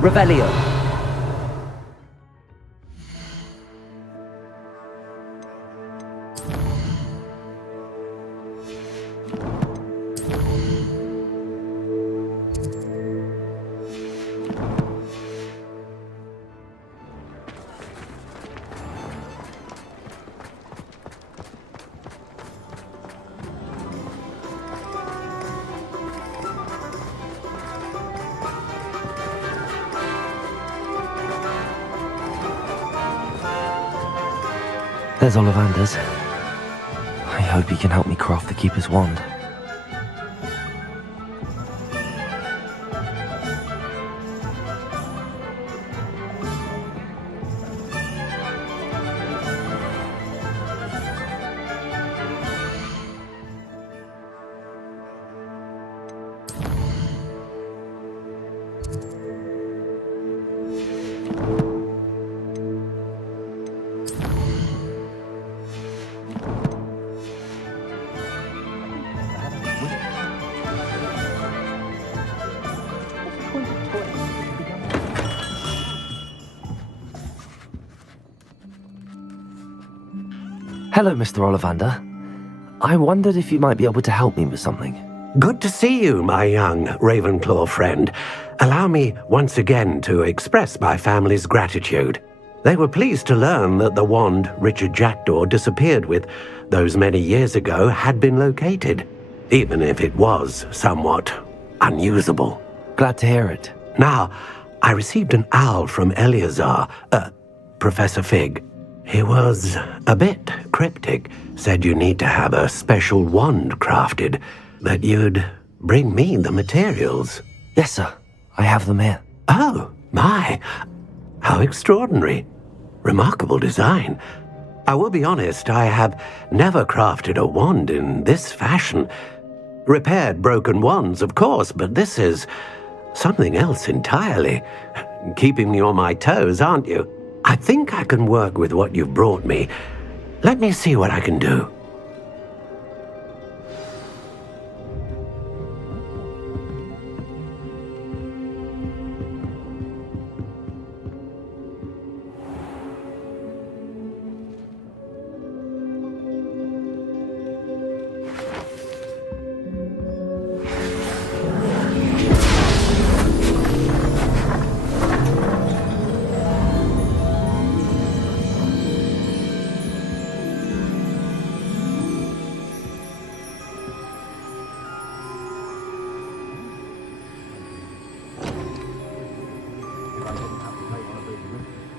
Revelio. There's Ollivander's. I hope he can help me craft the Keeper's wand. Hello, Mr. Ollivander. I wondered if you might be able to help me with something. Good to see you, my young Ravenclaw friend. Allow me once again to express my family's gratitude. They were pleased to learn that the wand Richard Jackdaw disappeared with those many years ago had been located, even if it was somewhat unusable. Glad to hear it. Now, I received an owl from Eleazar, Professor Fig. He was a bit cryptic, said you need to have a special wand crafted, that you'd bring me the materials. Yes, sir. I have them here. Oh, my. How extraordinary. Remarkable design. I will be honest, I have never crafted a wand in this fashion. Repaired broken wands, of course, but this is something else entirely. Keeping me on my toes, aren't you? I think I can work with what you've brought me. Let me see what I can do.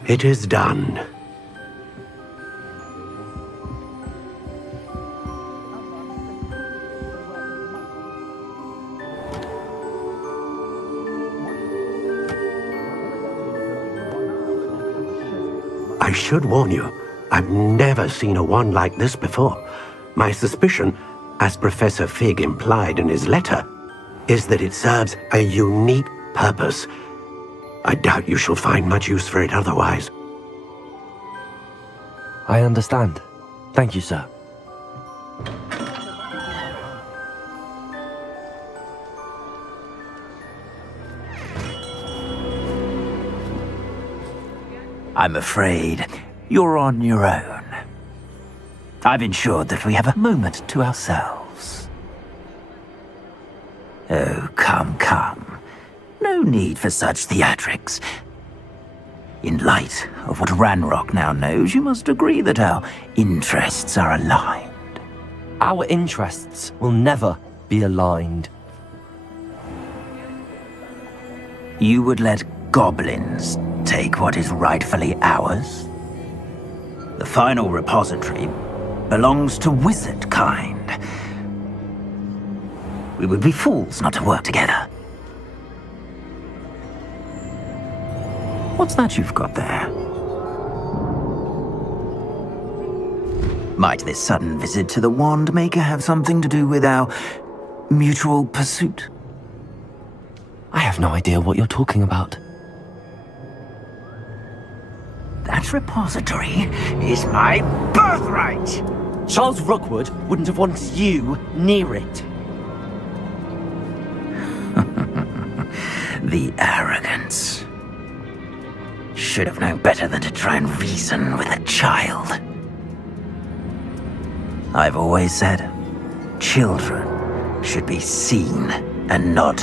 It is done. I should warn you, I've never seen a wand like this before. My suspicion, as Professor Fig implied in his letter, is that it serves a unique purpose. I doubt you shall find much use for it otherwise. I understand. Thank you, sir. I'm afraid you're on your own. I've ensured that we have a moment to ourselves. Oh, come, come. No need for such theatrics. In light of what Ranrock now knows, you must agree that our interests are aligned. Our interests will never be aligned. You would let goblins take what is rightfully ours? The final repository belongs to wizard kind. We would be fools not to work together. What's that you've got there? Might this sudden visit to the Wand Maker have something to do with our mutual pursuit? I have no idea what you're talking about. That repository is my birthright! Charles Rookwood wouldn't have wanted you near it. The arrogance. Should have known better than to try and reason with a child. I've always said, children should be seen and not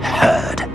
heard.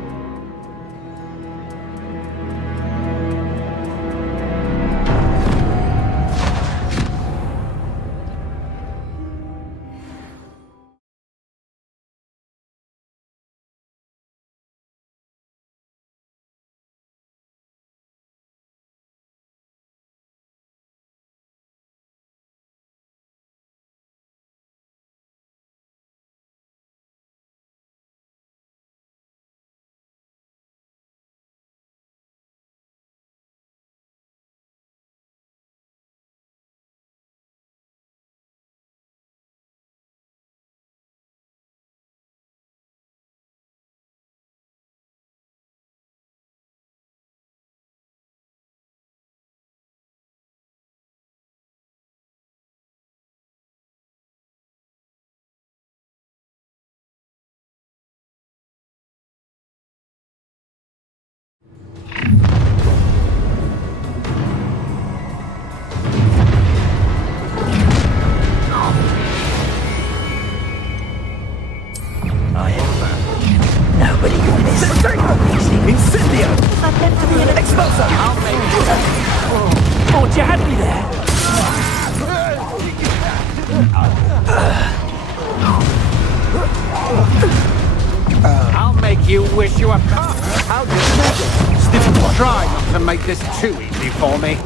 You wish you were... How did Try not to make this too easy for me.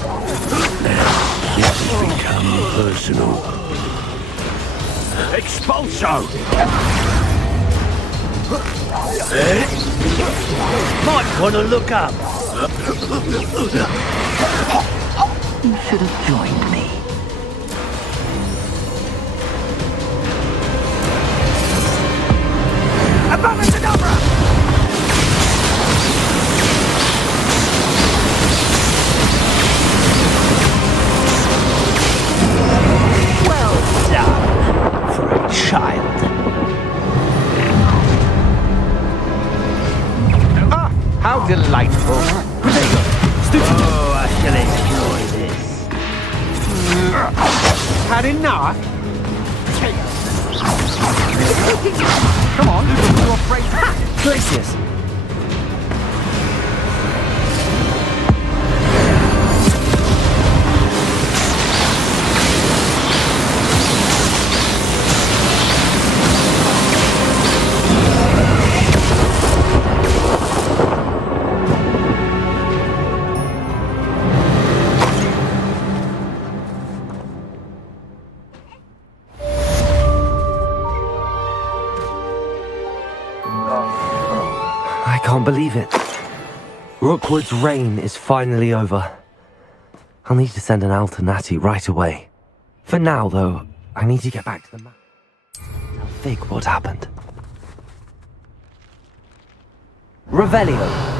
It's become personal. Expulso! Might want to look up. You should have joined me. Abracadabra! Well done for a child. Ah, how delightful. Oh, I shall enjoy this. Had enough? Come on, you're afraid. Glacius! I can't believe it. Rookwood's reign is finally over. I'll need to send an Alternati right away. For now, though, I need to get back to the map. Tell Fig what happened. Revelio.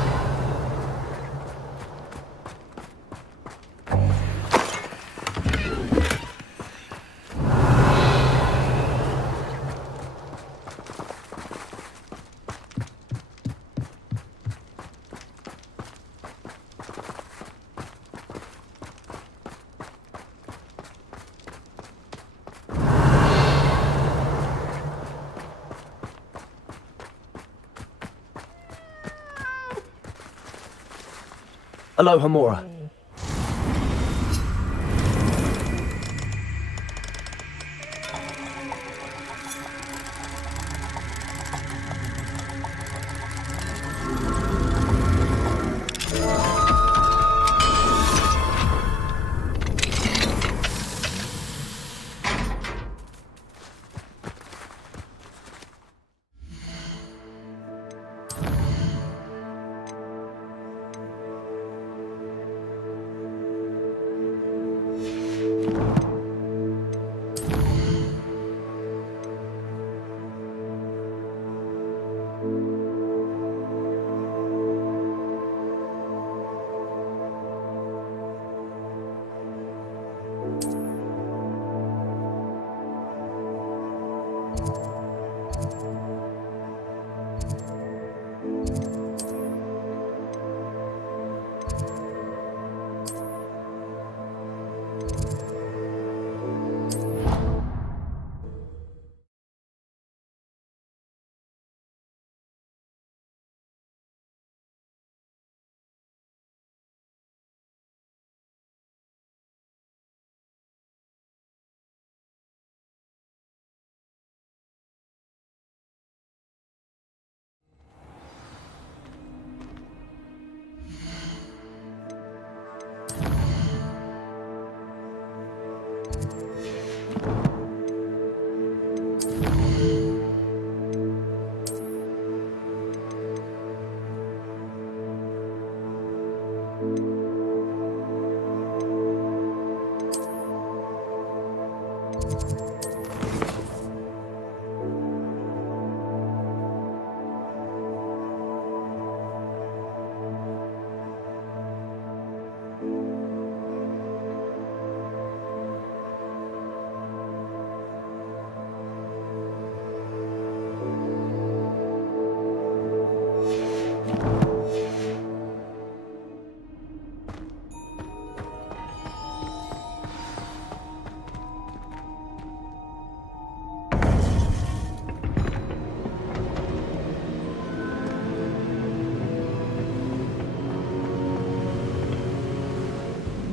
Aloha Mora.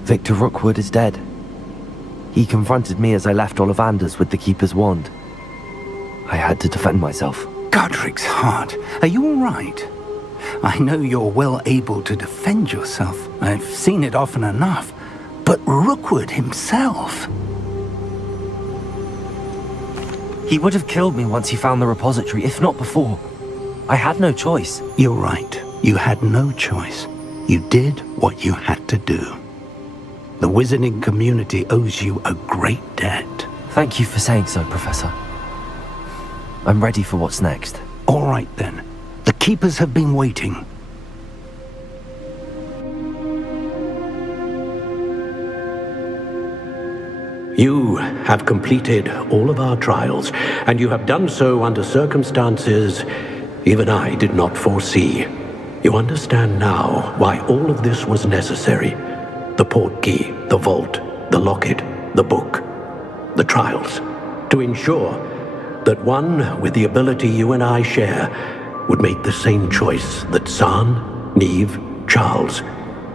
Victor Rookwood is dead. He confronted me as I left Ollivander's with the Keeper's wand. I had to defend myself. Godric's heart, are you all right? I know you're well able to defend yourself. I've seen it often enough. But Rookwood himself... He would have killed me once he found the repository, if not before. I had no choice. You're right. You had no choice. You did what you had to do. The wizarding community owes you a great debt. Thank you for saying so, Professor. I'm ready for what's next. All right, then. The Keepers have been waiting. You have completed all of our trials, and you have done so under circumstances even I did not foresee. You understand now why all of this was necessary. The portkey, the vault, the locket, the book, the trials. To ensure that one with the ability you and I share would make the same choice that San, Neve, Charles,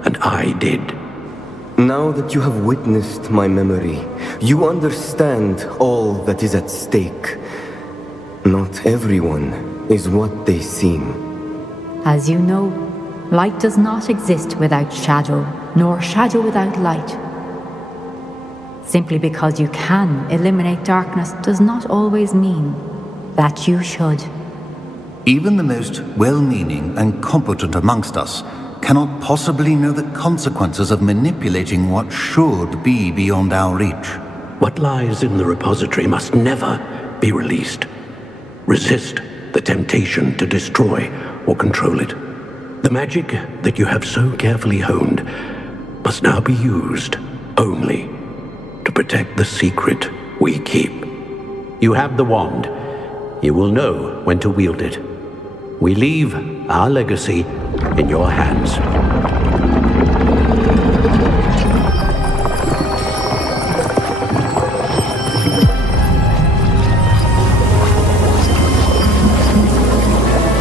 and I did. Now that you have witnessed my memory, you understand all that is at stake. Not everyone is what they seem. As you know, light does not exist without shadow, nor shadow without light. Simply because you can eliminate darkness does not always mean that you should. Even the most well-meaning and competent amongst us cannot possibly know the consequences of manipulating what should be beyond our reach. What lies in the repository must never be released. Resist the temptation to destroy or control it. The magic that you have so carefully honed must now be used only to protect the secret we keep. You have the wand. You will know when to wield it. We leave our legacy in your hands.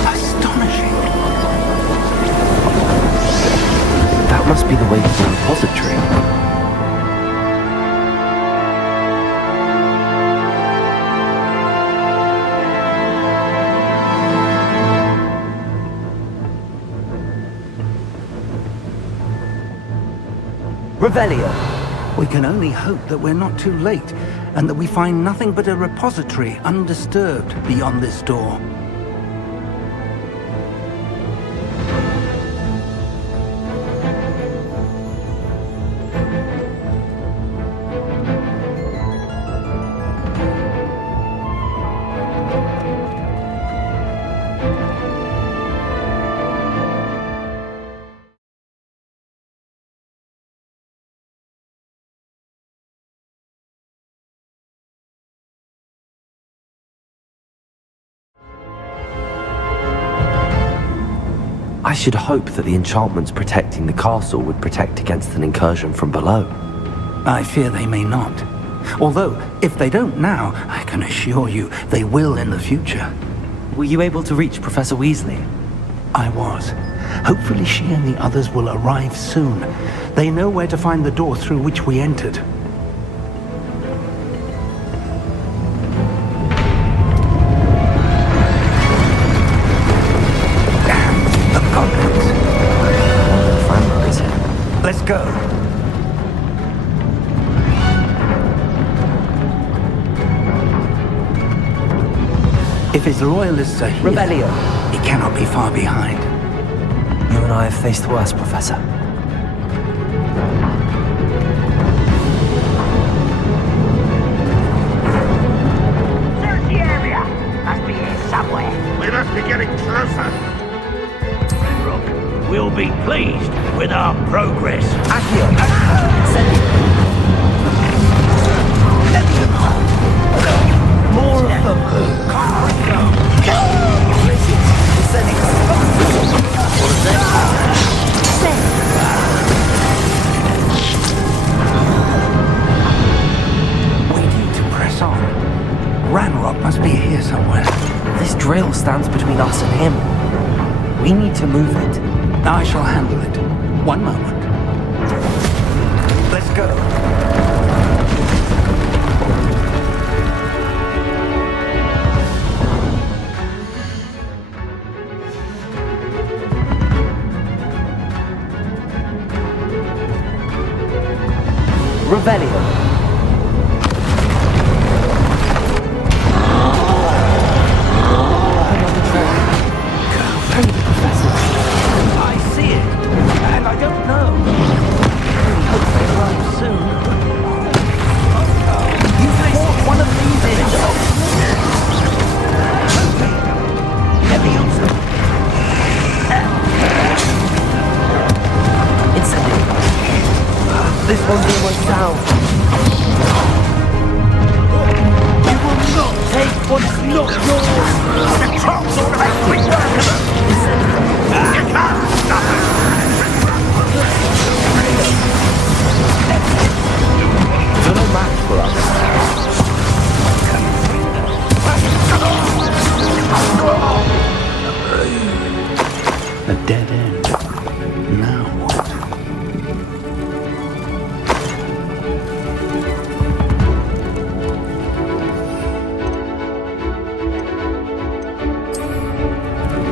Astonishing. That must be the way to the repository. Revelio. We can only hope that we're not too late, and that we find nothing but a repository undisturbed beyond this door. I should hope that the enchantments protecting the castle would protect against an incursion from below. I fear they may not. Although, if they don't now, I can assure you they will in the future. Were you able to reach Professor Weasley? I was. Hopefully she and the others will arrive soon. They know where to find the door through which we entered. Let's go. If his loyalists are here, Revelio. he cannot be far behind. You and I have faced worse, Professor. Search the area. Must be here somewhere. We must be getting closer. We'll be pleased with our progress. More of them. We need to press on. Ranrock must be here somewhere. This drill stands between us and him. We need to move it. I shall handle it. One moment. Let's go.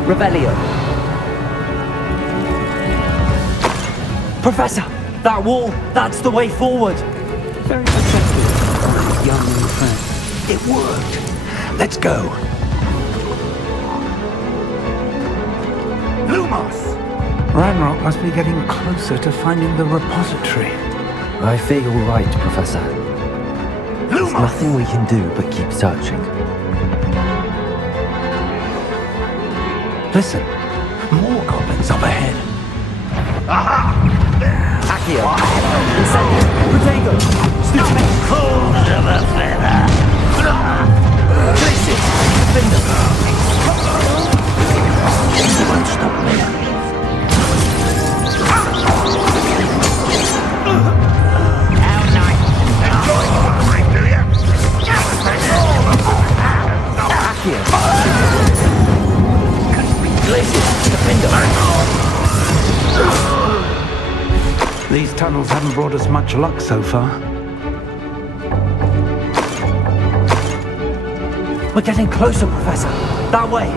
Rebellion. Professor, that wall, that's the way forward. Very successful, young new friend. It worked. Let's go. Lumos! Ranrock must be getting closer to finding the repository. I fear you're right, Professor. There's nothing we can do but keep searching. Listen, more goblins up ahead. Accio! Incendio! Protego! Stupid! Cold of a feather. Places! Defender! You won't stop me. How nice. Accio! Places! Defender! These tunnels haven't brought us much luck so far. We're getting closer, Professor. That way.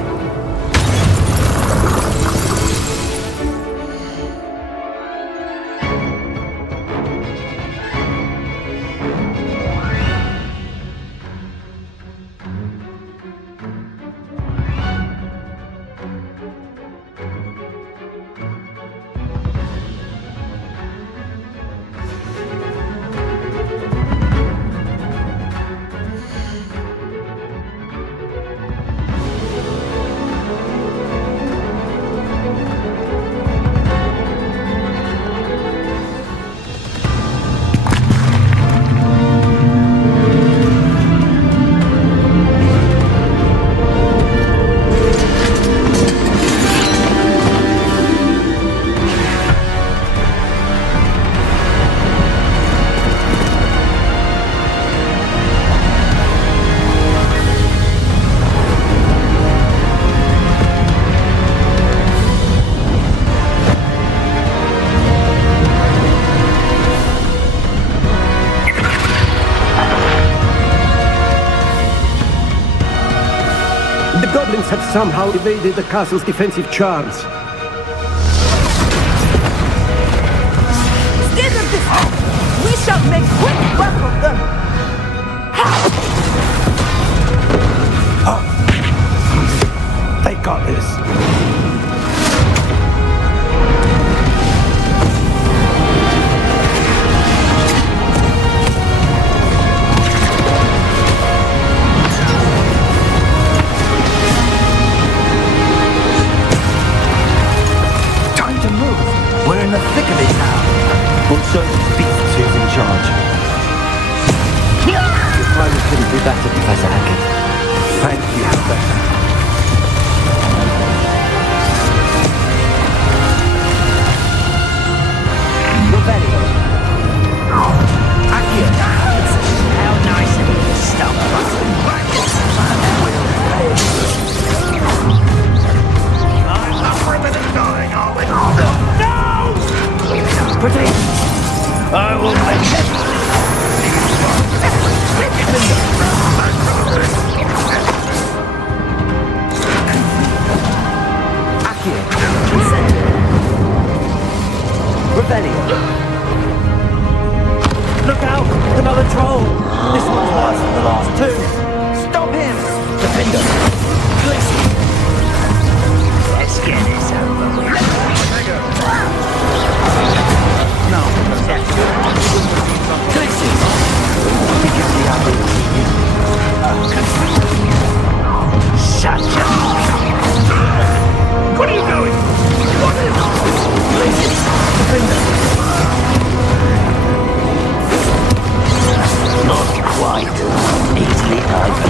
Have somehow evaded the castle's defensive charms. Instead of this, we shall make quick work of them. They got this. Also, Beast who's in charge. Your timing couldn't be better, Professor Hackett. Thank you, Professor. Rebellion. Accio. How nice of you to stop. I'm not riveted dying, are we? No! Protect. I will make it. Accio. Incendio. Rebellion. Look out! Another troll! This one's worse than the last two! Stop him! Defender! Listen! Let's get this over with. No. Places! Because the other Shut up. What are you doing? What is it? Places! Defender! Not quite. Easily either.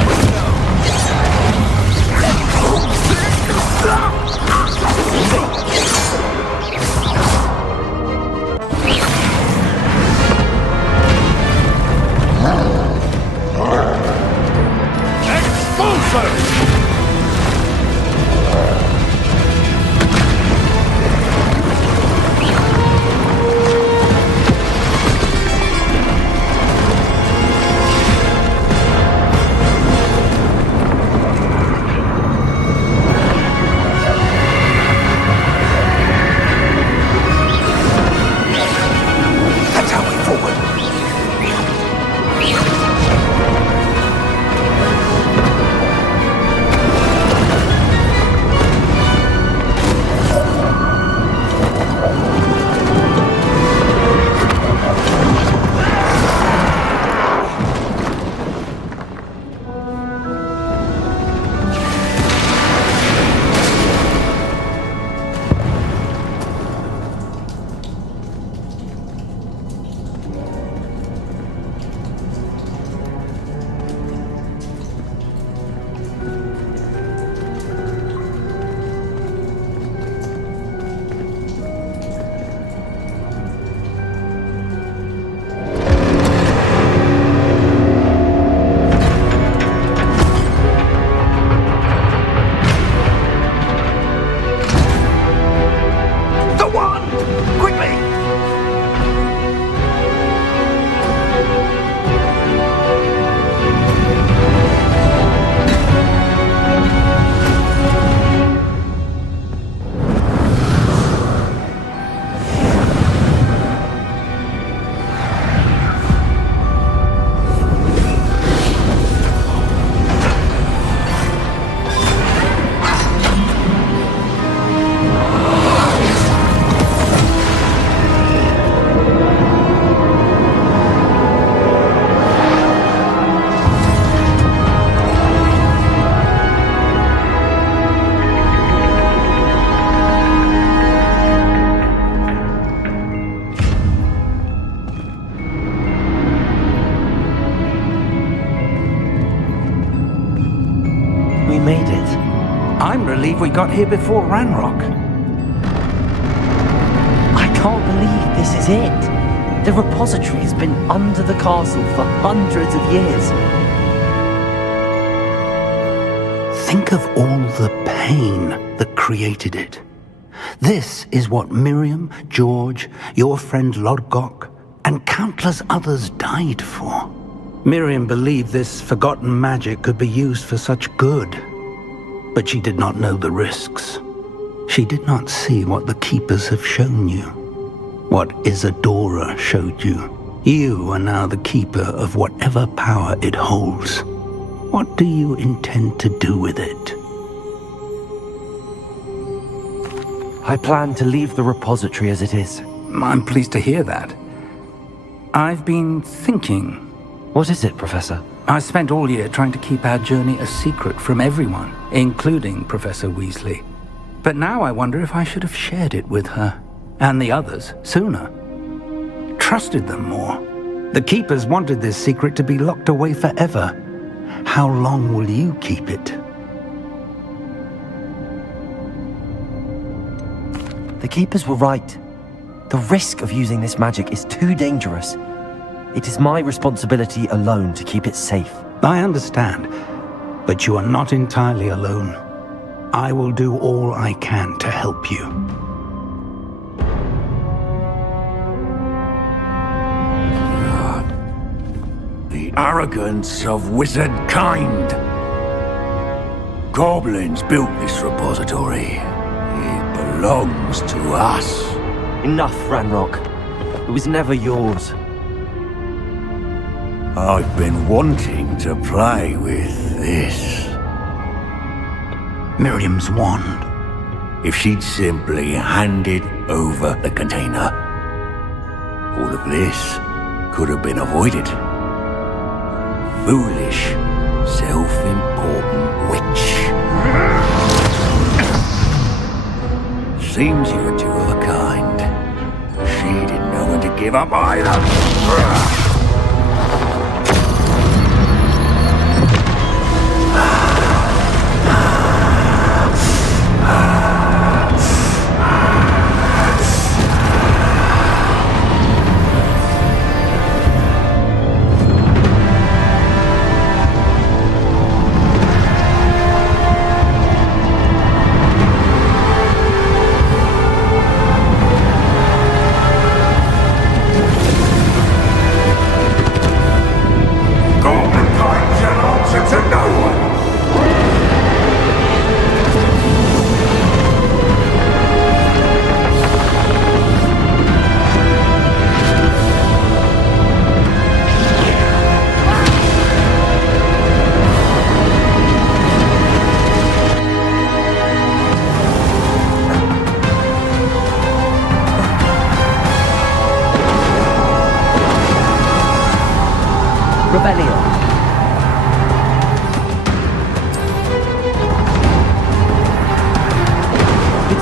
made it. I'm relieved we got here before Ranrock. I can't believe this is it. The repository has been under the castle for hundreds of years. Think of all the pain that created it. This is what Miriam, George, your friend Lodgok, and countless others died for. Miriam believed this forgotten magic could be used for such good, but she did not know the risks. She did not see what the Keepers have shown you, what Isadora showed you. You are now the Keeper of whatever power it holds. What do you intend to do with it? I plan to leave the repository as it is. I'm pleased to hear that. I've been thinking. What is it, Professor? I spent all year trying to keep our journey a secret from everyone, including Professor Weasley. But now I wonder if I should have shared it with her, and the others, sooner. Trusted them more. The Keepers wanted this secret to be locked away forever. How long will you keep it? The Keepers were right. The risk of using this magic is too dangerous. It is my responsibility alone to keep it safe. I understand, but you are not entirely alone. I will do all I can to help you. The arrogance of wizard kind. Goblins built this repository. It belongs to us. Enough, Ranrock. It was never yours. I've been wanting to play with this. Miriam's wand. If she'd simply handed over the container, all of this could have been avoided. Foolish, self-important witch. Seems you're two of a kind. She didn't know when to give up either.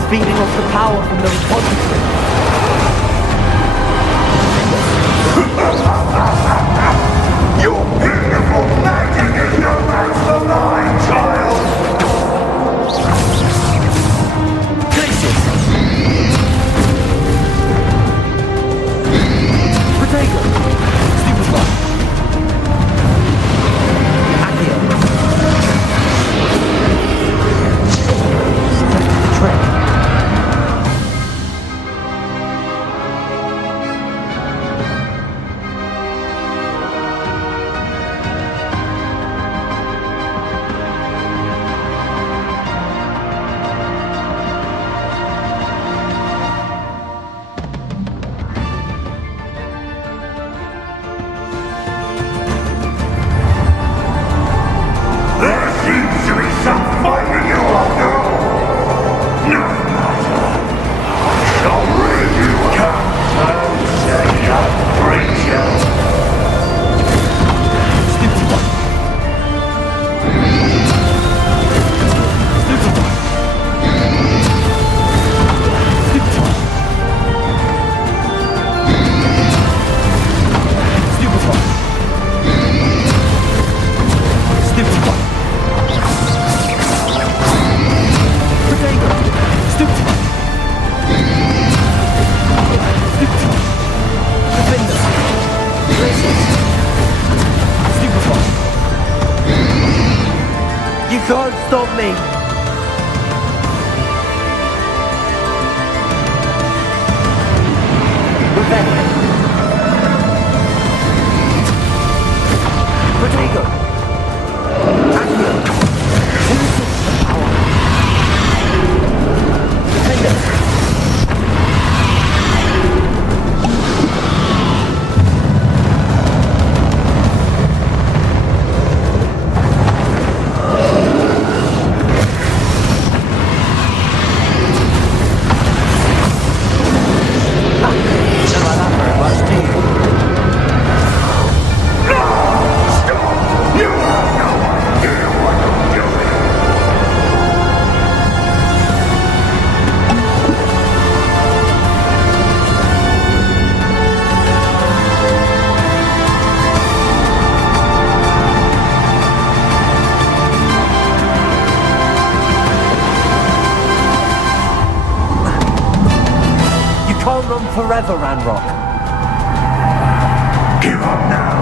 Feeding off the power from the repository. Your beautiful magic is no match for mine, child! Glitches! Protego! Stupefy! Accio! The trick. You can't stop me! Rodrigo! Accio! Genesis of power! Defender! Forever, Ranrock. Give up now,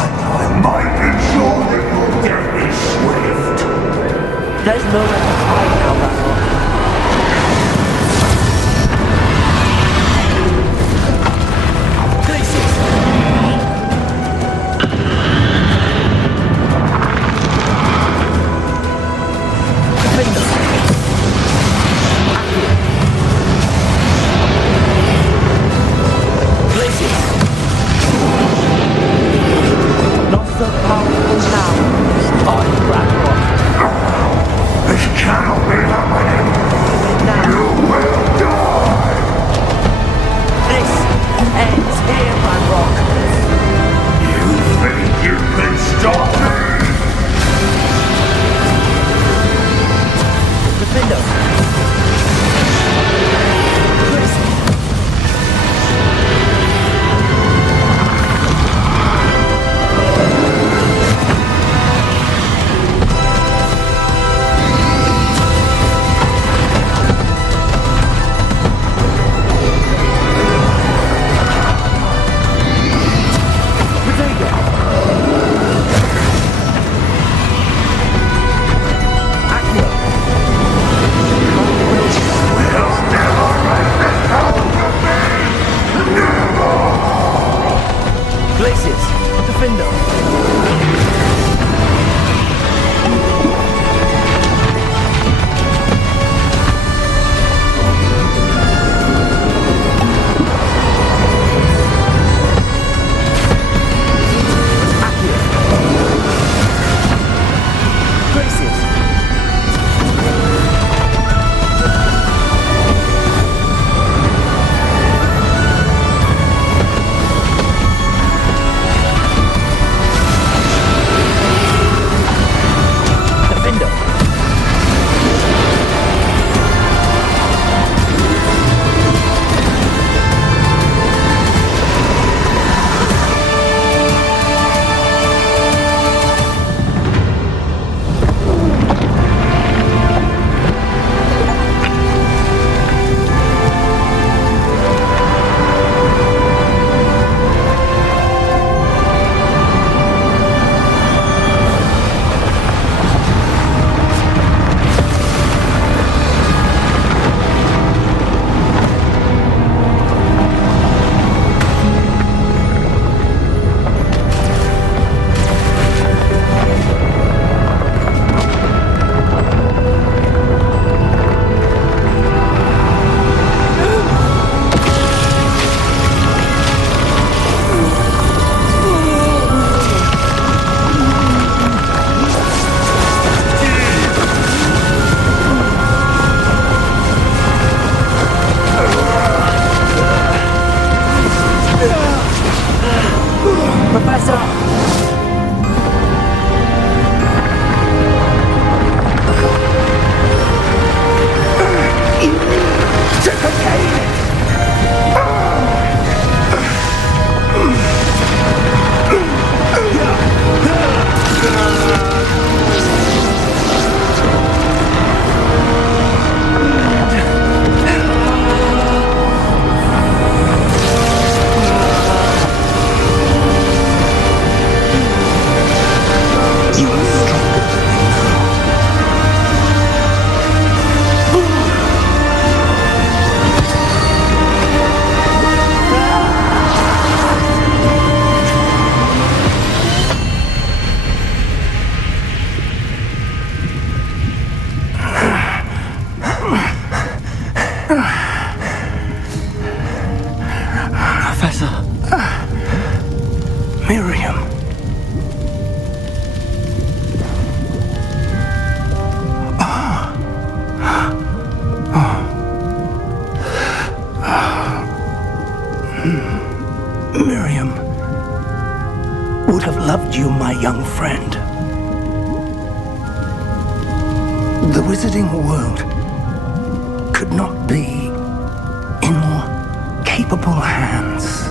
and I might ensure that your death is swift. There's nowhere to hide now, Ranrock. This cannot be would have loved you, my young friend. The wizarding world could not be in more capable hands.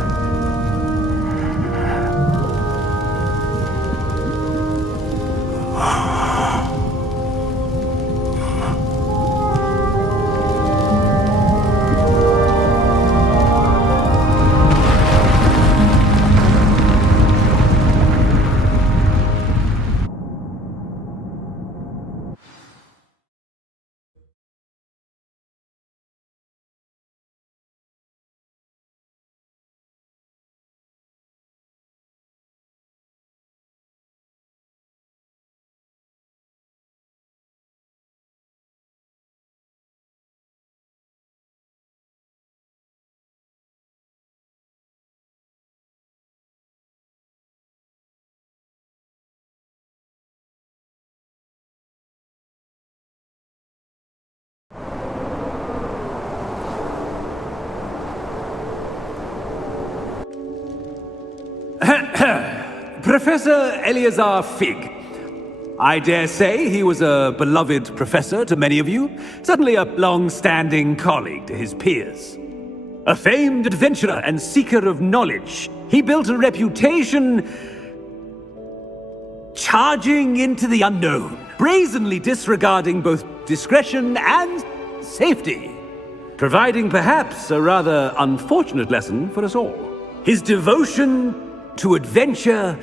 Professor Eleazar Fig. I dare say he was a beloved professor to many of you, certainly a long-standing colleague to his peers. A famed adventurer and seeker of knowledge, he built a reputation charging into the unknown, brazenly disregarding both discretion and safety, providing perhaps a rather unfortunate lesson for us all. His devotion to adventure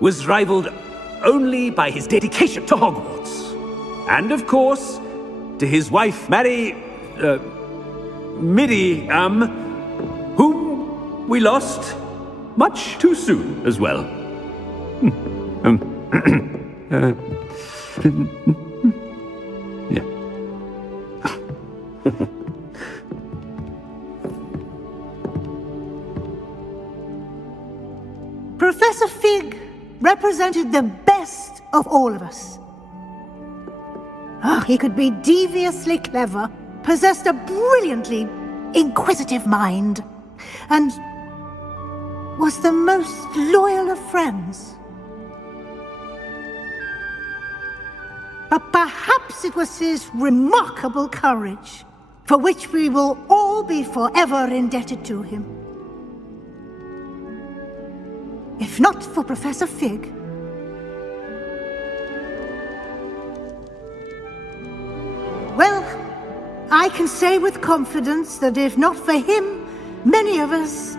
was rivaled only by his dedication to Hogwarts. And of course, to his wife, Middy, whom we lost much too soon as well. Yeah. Professor Fig represented the best of all of us. He could be deviously clever, possessed a brilliantly inquisitive mind, and was the most loyal of friends. But perhaps it was his remarkable courage, for which we will all be forever indebted to him. If not for Professor Fig, well, I can say with confidence that if not for him, many of us,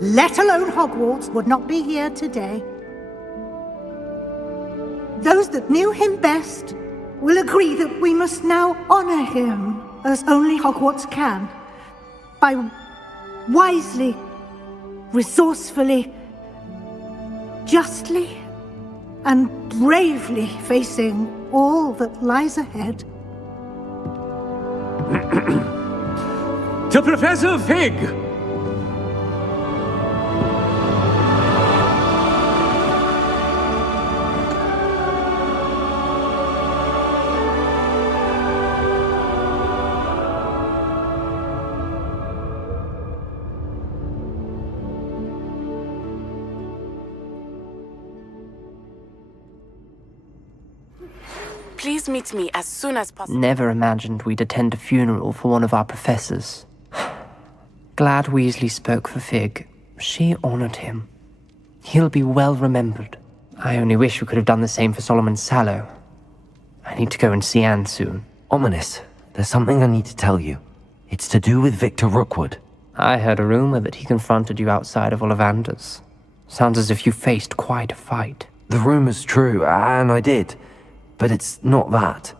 let alone Hogwarts, would not be here today. Those that knew him best will agree that we must now honor him as only Hogwarts can, by wisely, resourcefully, justly and bravely facing all that lies ahead. To Professor Fig! Please meet me as soon as possible. Never imagined we'd attend a funeral for one of our professors. Glad Weasley spoke for Fig. She honored him. He'll be well remembered. I only wish we could have done the same for Solomon Sallow. I need to go and see Anne soon. Ominous, there's something I need to tell you. It's to do with Victor Rookwood. I heard a rumor that he confronted you outside of Ollivander's. Sounds as if you faced quite a fight. The rumor's true, and I did. But it's not that.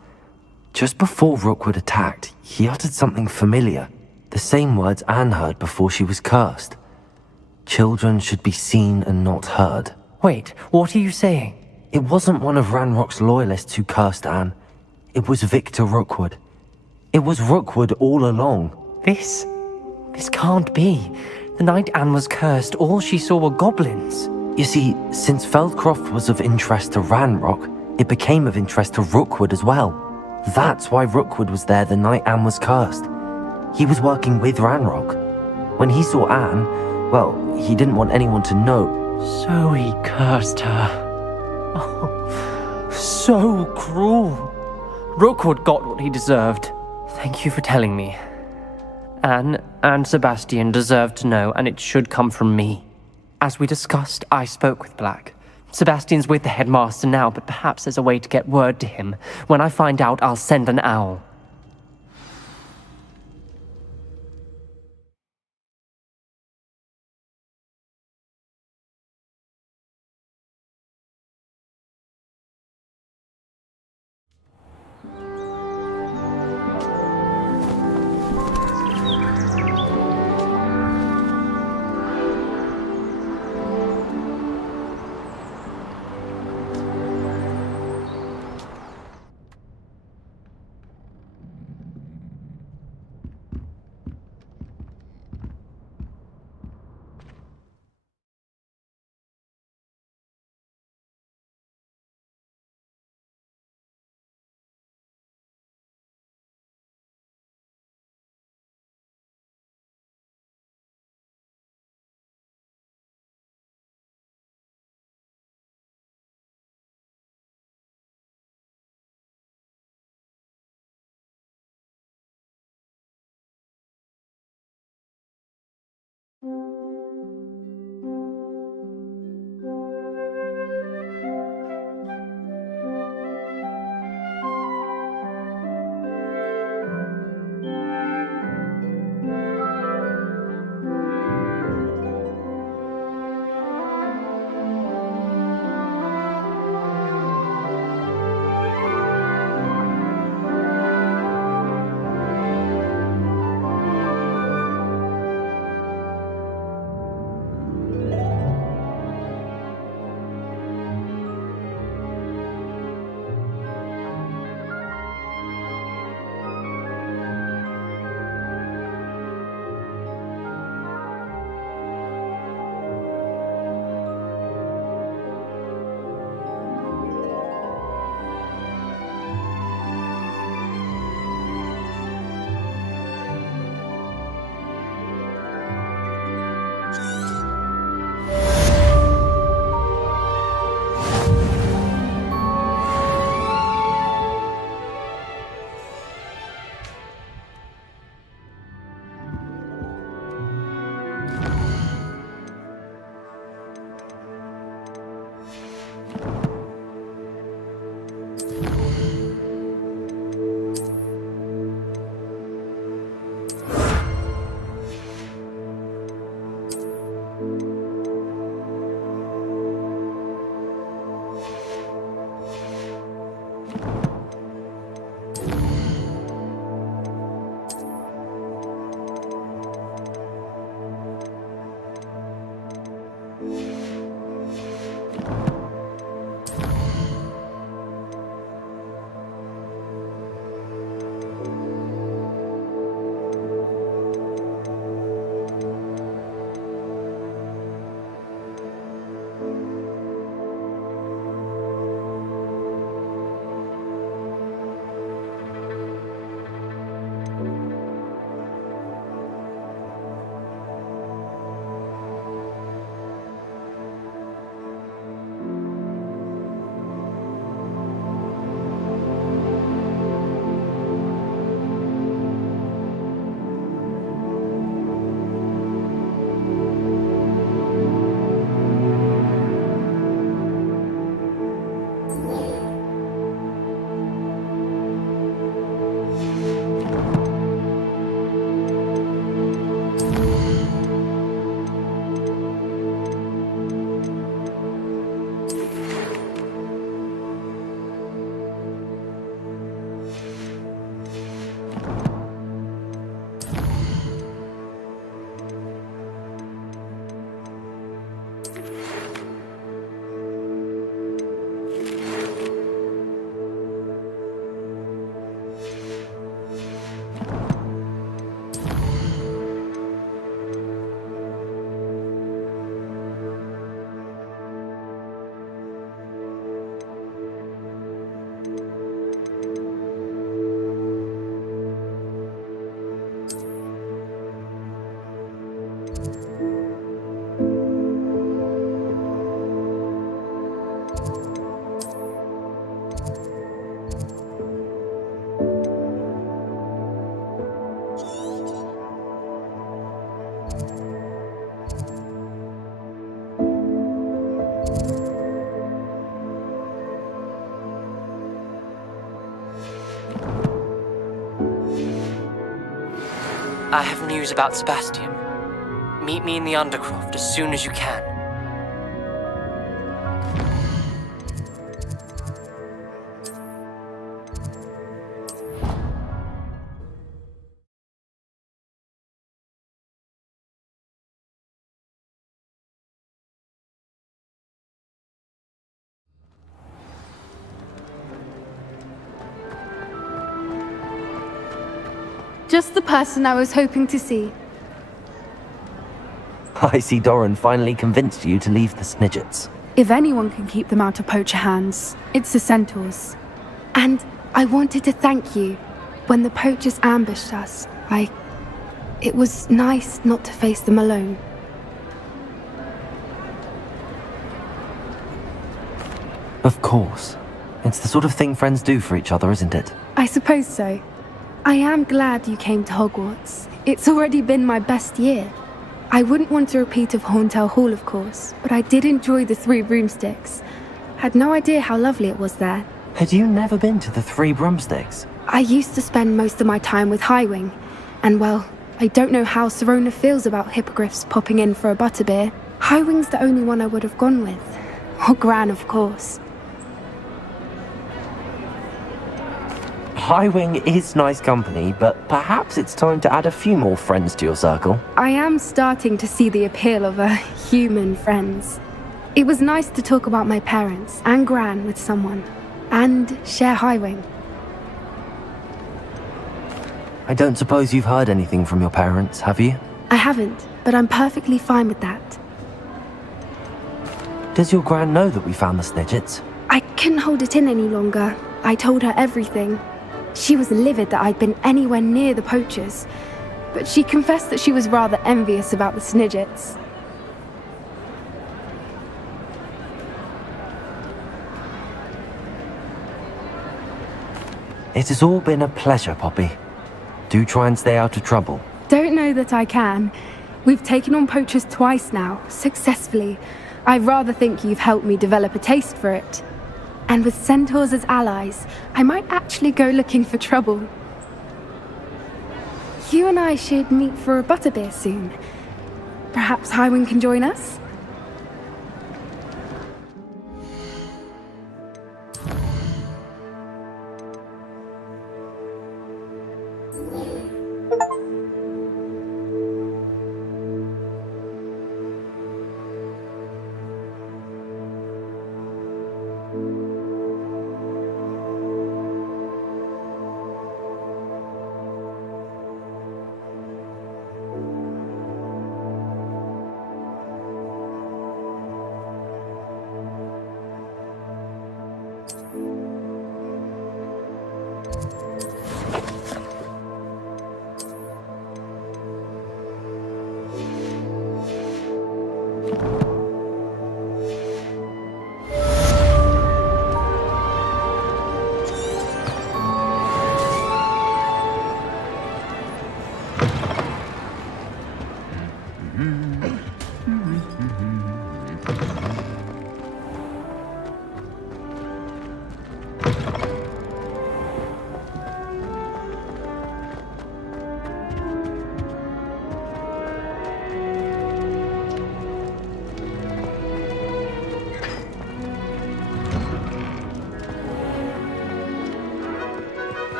Just before Rookwood attacked, he uttered something familiar. The same words Anne heard before she was cursed. Children should be seen and not heard. Wait, what are you saying? It wasn't one of Ranrock's loyalists who cursed Anne. It was Victor Rookwood. It was Rookwood all along. This can't be. The night Anne was cursed, all she saw were goblins. You see, since Feldcroft was of interest to Ranrock, it became of interest to Rookwood as well. That's why Rookwood was there the night Anne was cursed. He was working with Ranrock. When he saw Anne, well, he didn't want anyone to know, So he cursed her. Oh, so cruel. Rookwood got what he deserved. Thank you for telling me. Anne and Sebastian deserve to know, and it should come from me. As we discussed, I spoke with Black. Sebastian's with the headmaster now, but perhaps there's a way to get word to him. When I find out, I'll send an owl. I have news about Sebastian. Meet me in the Undercroft as soon as you can. Just the person I was hoping to see. I see Doran finally convinced you to leave the Snidgets. If anyone can keep them out of poacher hands, it's the centaurs. And I wanted to thank you. When the poachers ambushed us, it was nice not to face them alone. Of course. It's the sort of thing friends do for each other, isn't it? I suppose so. I am glad you came to Hogwarts. It's already been my best year. I wouldn't want a repeat of Horntail Hall, of course, but I did enjoy the Three Broomsticks. Had no idea how lovely it was there. Had you never been to the Three Broomsticks? I used to spend most of my time with Highwing, and well, I don't know how Serona feels about hippogriffs popping in for a butterbeer. Highwing's the only one I would have gone with. Or Gran, of course. Highwing is nice company, but perhaps it's time to add a few more friends to your circle. I am starting to see the appeal of human friends. It was nice to talk about my parents and Gran with someone, and share Highwing. I don't suppose you've heard anything from your parents, have you? I haven't, but I'm perfectly fine with that. Does your Gran know that we found the Snidgets? I couldn't hold it in any longer. I told her everything. She was livid that I'd been anywhere near the poachers, but she confessed that she was rather envious about the Snidgets. It has all been a pleasure, Poppy. Do try and stay out of trouble. Don't know that I can. We've taken on poachers twice now, successfully. I rather think you've helped me develop a taste for it. And with centaurs as allies, I might actually go looking for trouble. You and I should meet for a butterbeer soon. Perhaps Highwing can join us?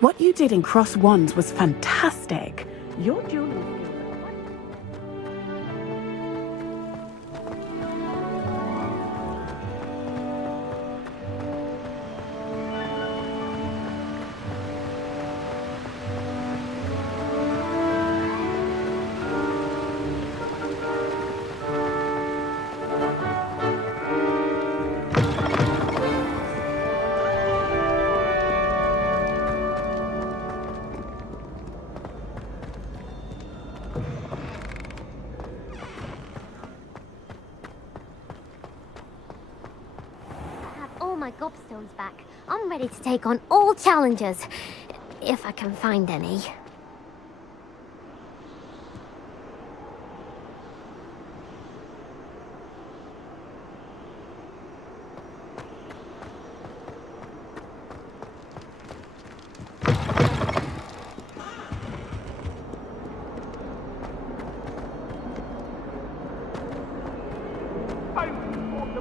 What you did in Cross Wands was fantastic. You're doing... Gobstones back. I'm ready to take on all challenges, if I can find any.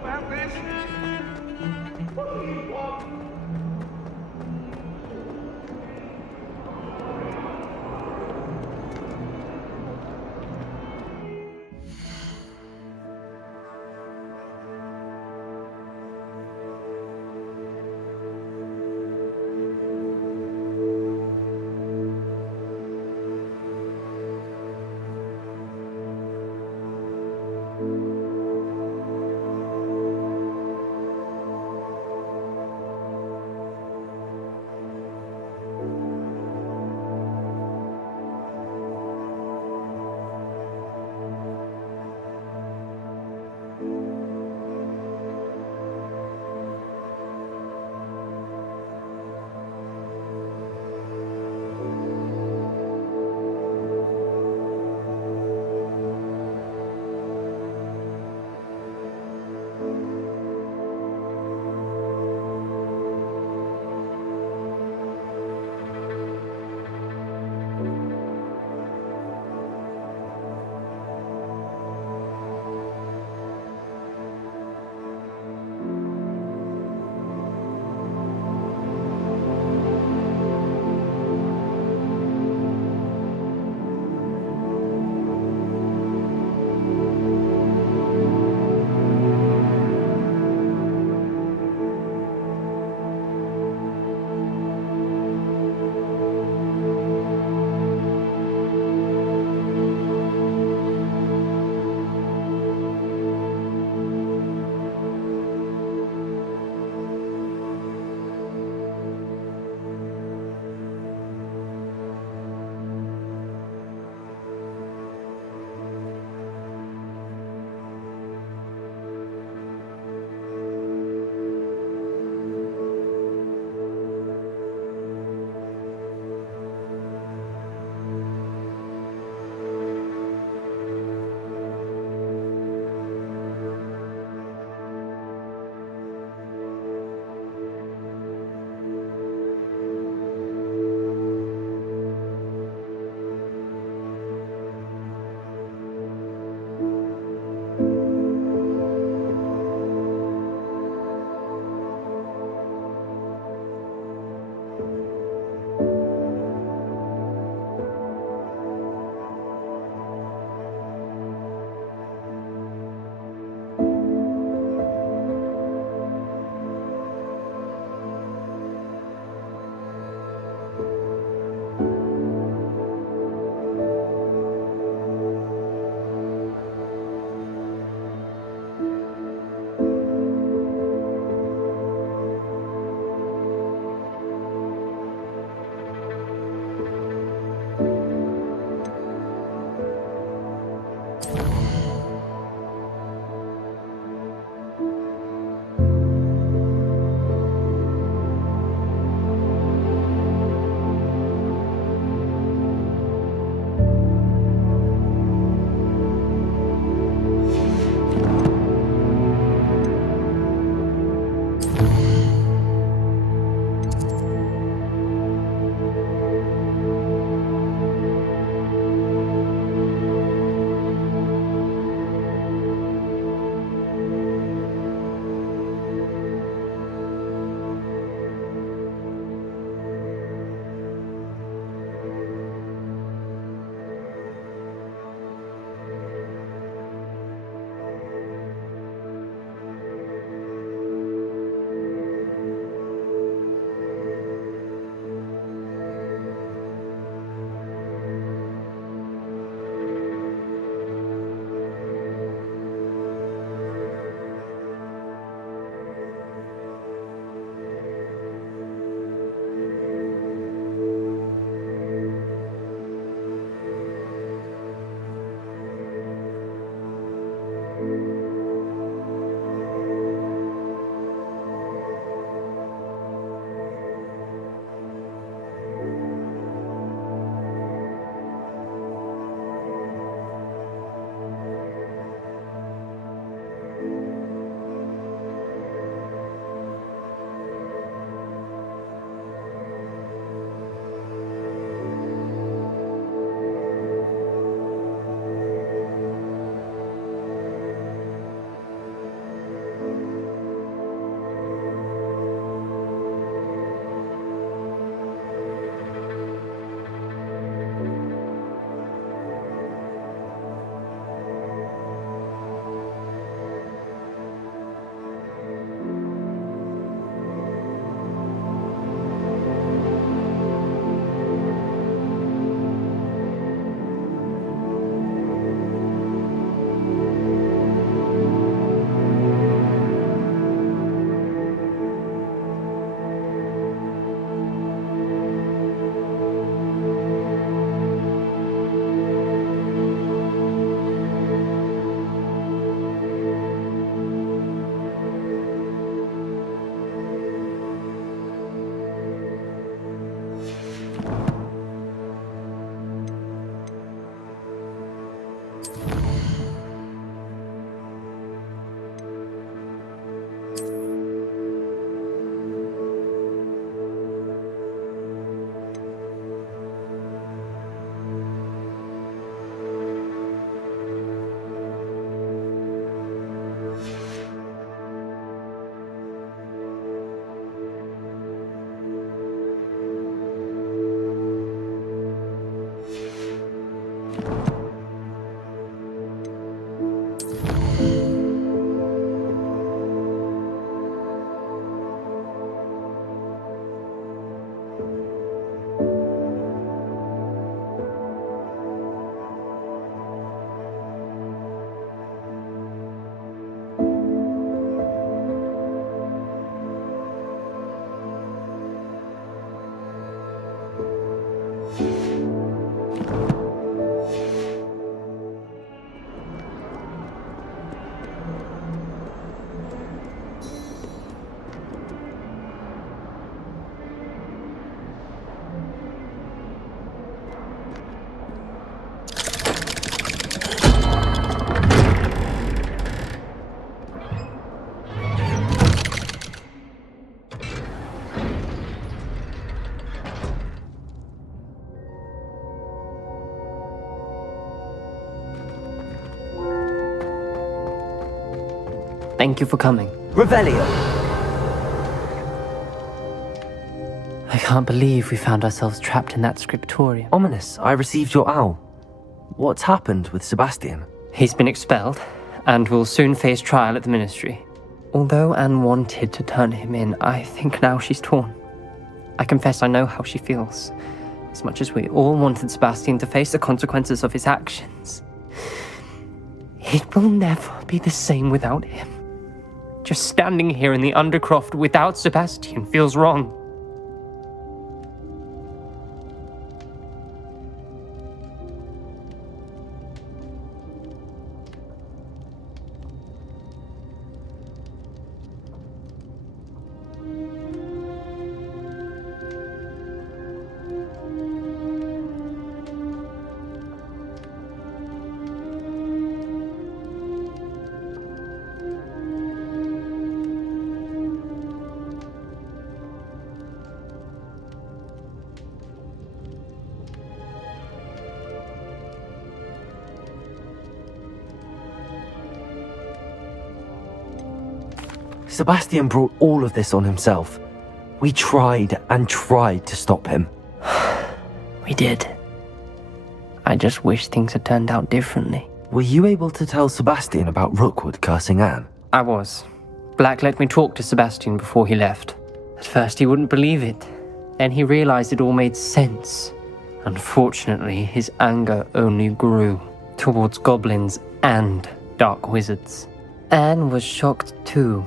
about this? What do you want? Thank you for coming. Revelio! I can't believe we found ourselves trapped in that scriptorium. Ominous, I received your owl. What's happened with Sebastian? He's been expelled, and will soon face trial at the Ministry. Although Anne wanted to turn him in, I think now she's torn. I confess I know how she feels. As much as we all wanted Sebastian to face the consequences of his actions, it will never be the same without him. Just standing here in the Undercroft without Sebastian feels wrong. Sebastian brought all of this on himself. We tried and tried to stop him. We did. I just wish things had turned out differently. Were you able to tell Sebastian about Rookwood cursing Anne? I was. Black let me talk to Sebastian before he left. At first he wouldn't believe it. Then he realized it all made sense. Unfortunately, his anger only grew towards goblins and dark wizards. Anne was shocked too,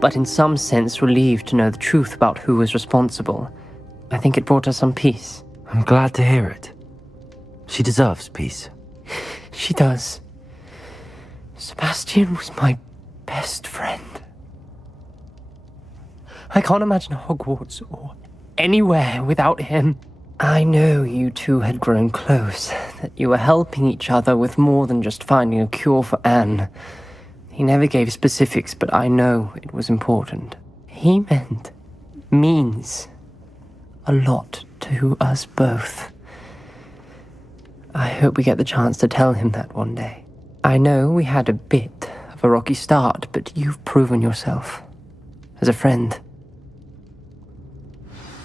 but in some sense relieved to know the truth about who was responsible. I think it brought her some peace. I'm glad to hear it. She deserves peace. She does. Sebastian was my best friend. I can't imagine Hogwarts or anywhere without him. I know you two had grown close, that you were helping each other with more than just finding a cure for Anne. He never gave specifics, but I know it was important. He means a lot to us both. I hope we get the chance to tell him that one day. I know we had a bit of a rocky start, but you've proven yourself as a friend.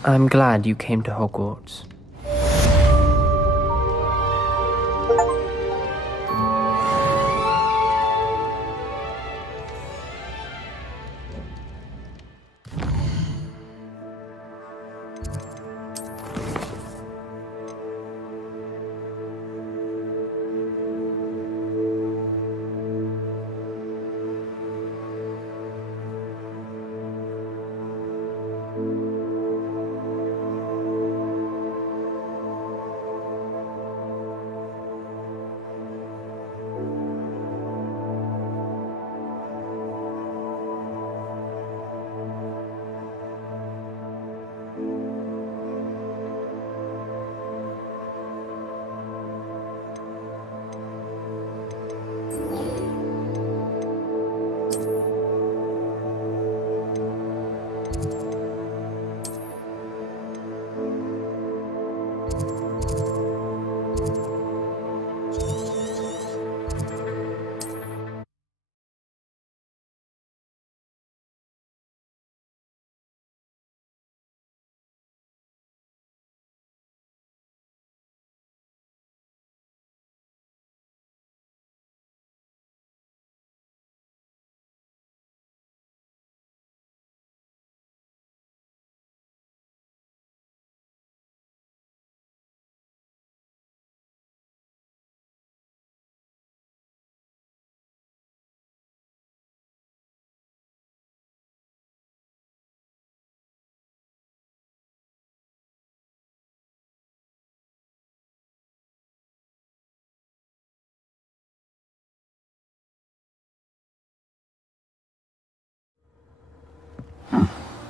I'm glad you came to Hogwarts.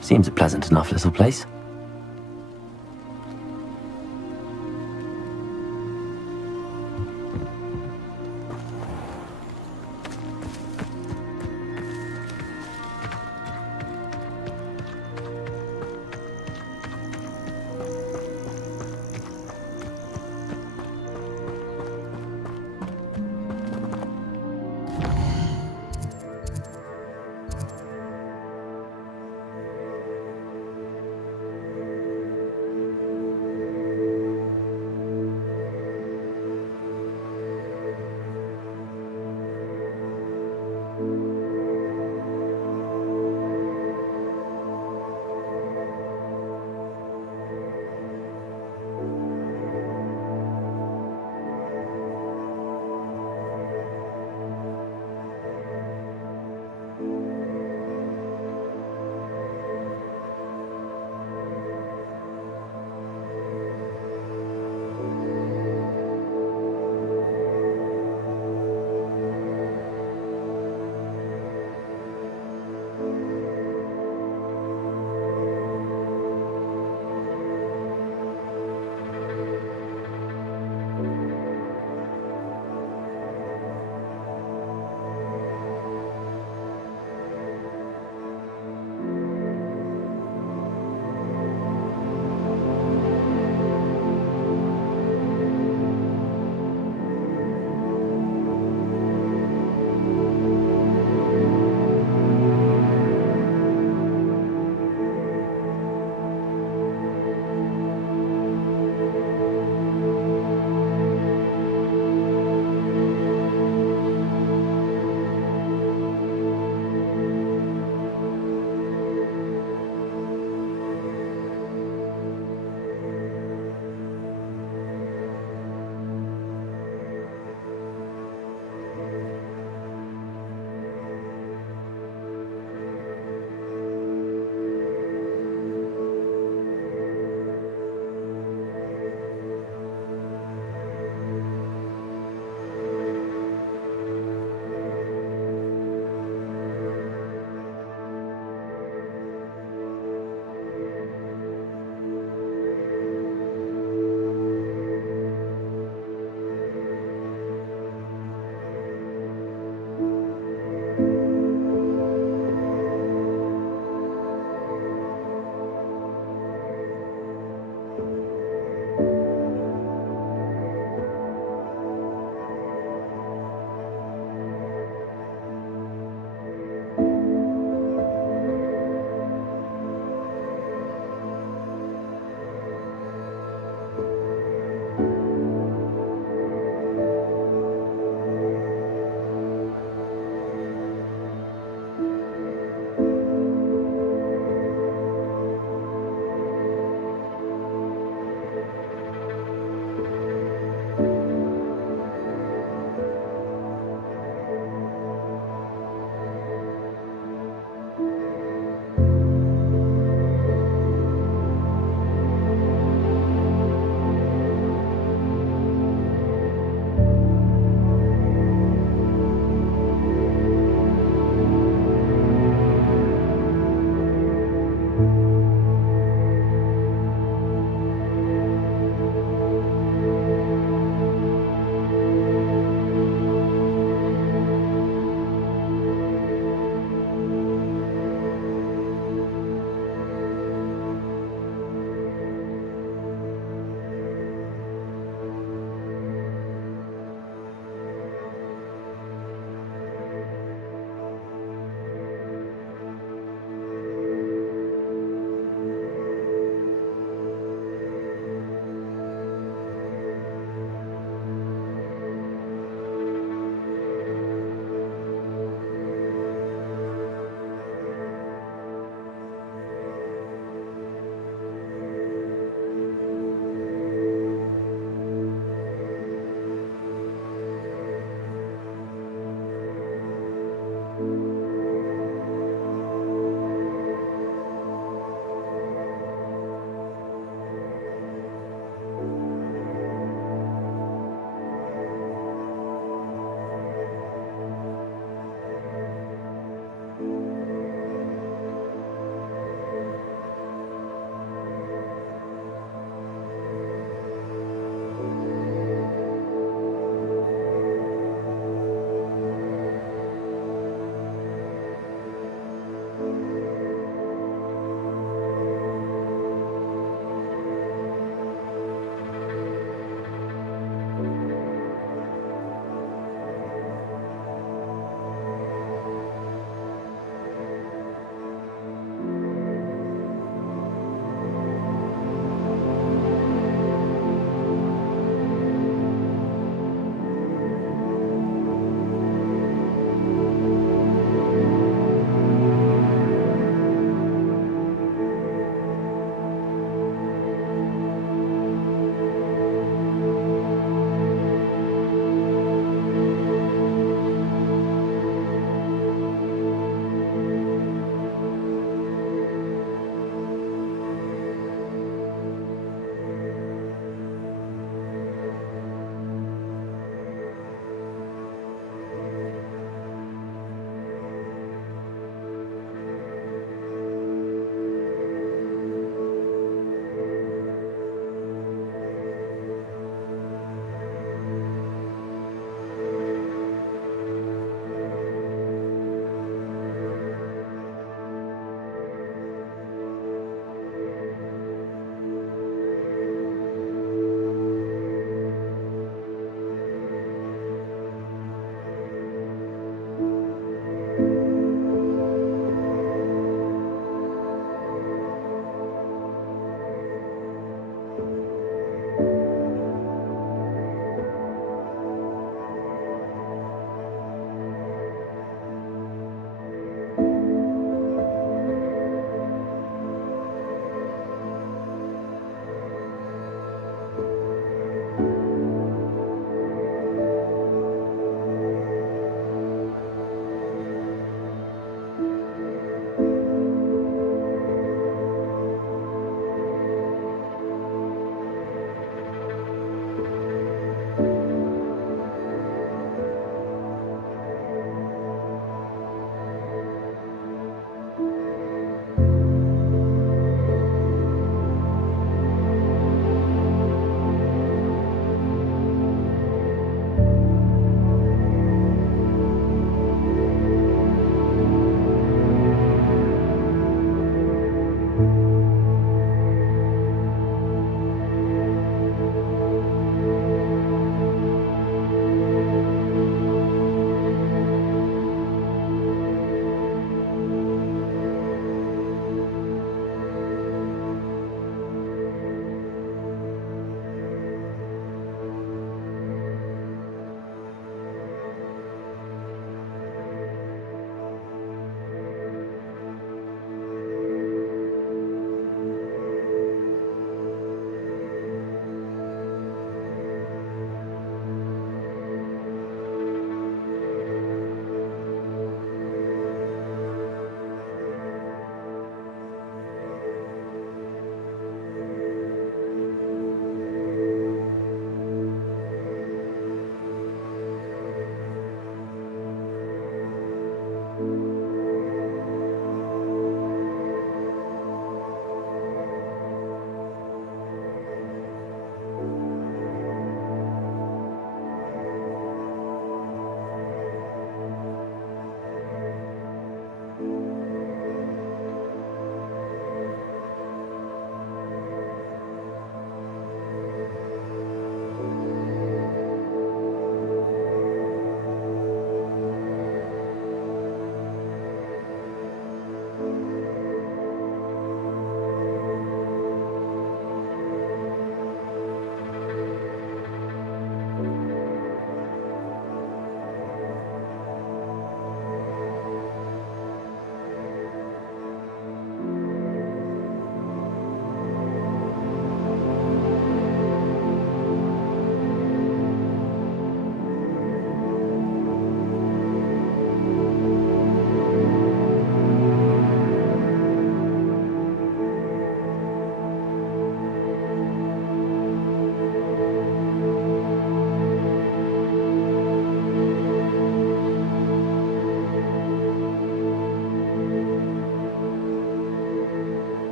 Seems a pleasant enough little place.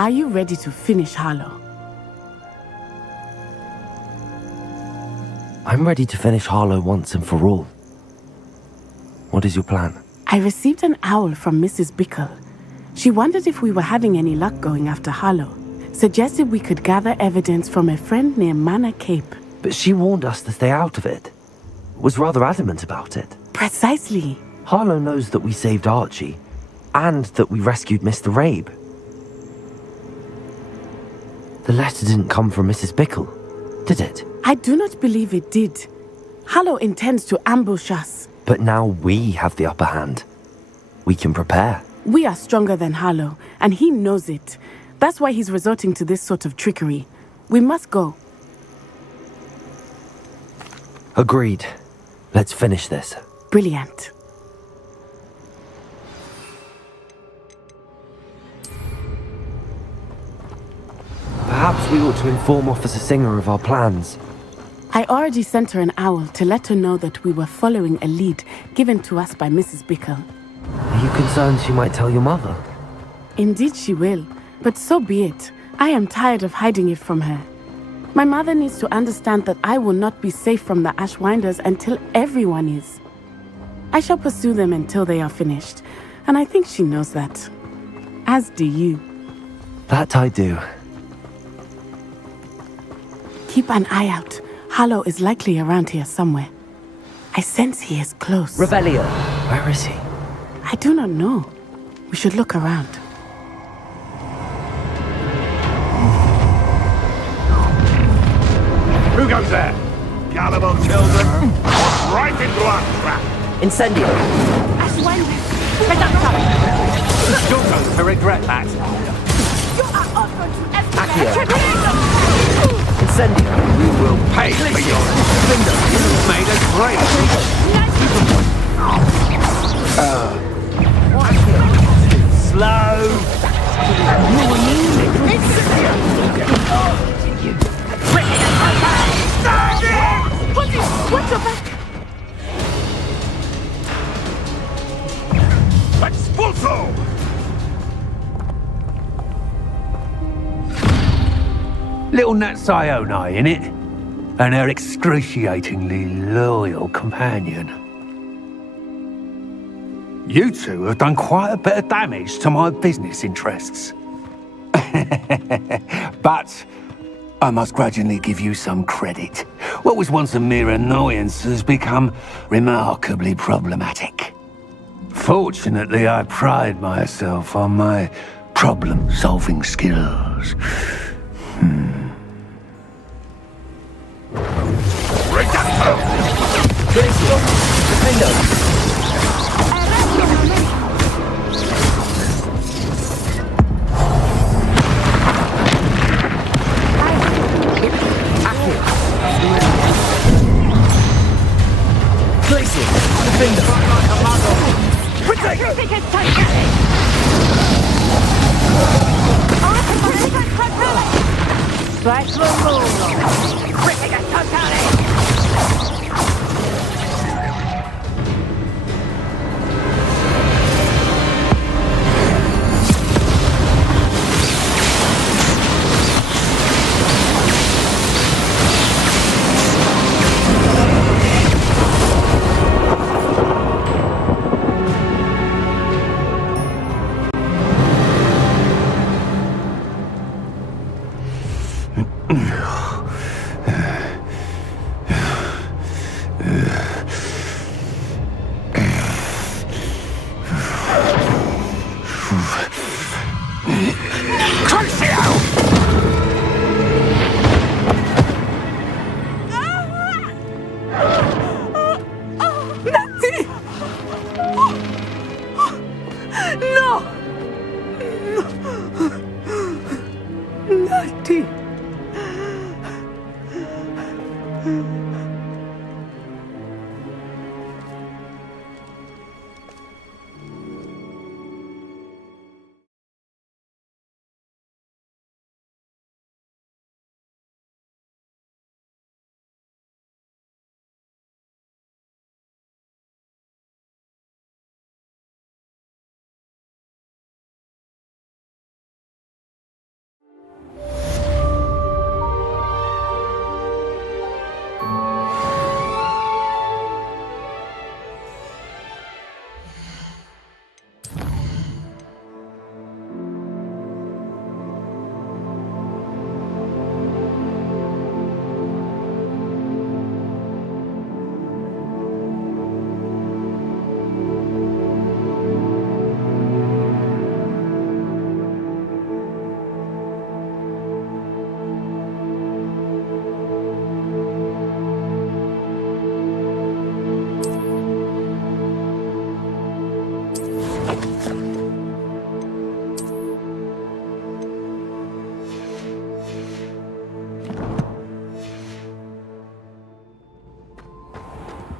Are you ready to finish Harlow? I'm ready to finish Harlow once and for all. What is your plan? I received an owl from Mrs. Bickle. She wondered if we were having any luck going after Harlow. Suggested we could gather evidence from a friend near Manor Cape. But she warned us to stay out of it. Was rather adamant about it. Precisely. Harlow knows that we saved Archie, and that we rescued Mr. Rabe. The letter didn't come from Mrs. Bickle, did it? I do not believe it did. Harlow intends to ambush us. But now we have the upper hand. We can prepare. We are stronger than Harlow, and he knows it. That's why he's resorting to this sort of trickery. We must go. Agreed. Let's finish this. Brilliant. Perhaps we ought to inform Officer Singer of our plans. I already sent her an owl to let her know that we were following a lead given to us by Mrs. Bickle. Are you concerned she might tell your mother? Indeed she will, but so be it. I am tired of hiding it from her. My mother needs to understand that I will not be safe from the Ashwinders until everyone is. I shall pursue them until they are finished, and I think she knows that. As do you. That I do. Keep an eye out. Harlow is likely around here somewhere. I sense he is close. Revelio. Where is he? I do not know. We should look around. Who goes there? Gullible children. Right into our trap. Incendio. Ashwinder, get up top. You're going to regret that. You are also to Accio. escalate. Incendio. You will pay for your You've made a great Slow. Watch your back. Expulso! Little Nat Sione, innit? And her excruciatingly loyal companion. You two have done quite a bit of damage to my business interests. But I must grudgingly give you some credit. What was once a mere annoyance has become remarkably problematic. Fortunately, I pride myself on my problem-solving skills.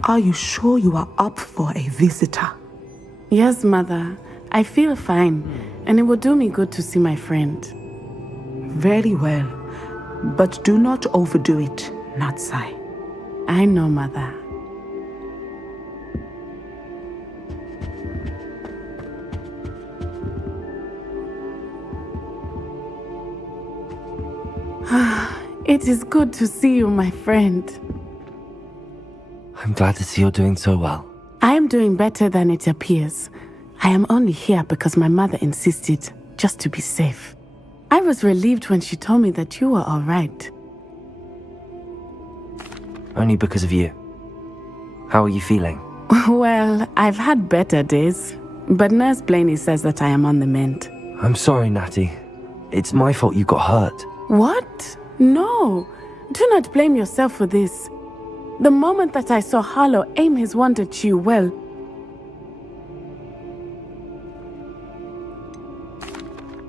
Are you sure you are up for a visitor? Yes, Mother. I feel fine, and it will do me good to see my friend. Very well. But do not overdo it, Natsai. I know, Mother. It is good to see you, my friend. I'm glad to see you're doing so well. I am doing better than it appears. I am only here because my mother insisted, just to be safe. I was relieved when she told me that you were all right. Only because of you. How are you feeling? Well, I've had better days, but Nurse Blaney says that I am on the mend. I'm sorry, Natty. It's my fault you got hurt. What? No. Do not blame yourself for this. The moment that I saw Harlow aim his wand at you, well...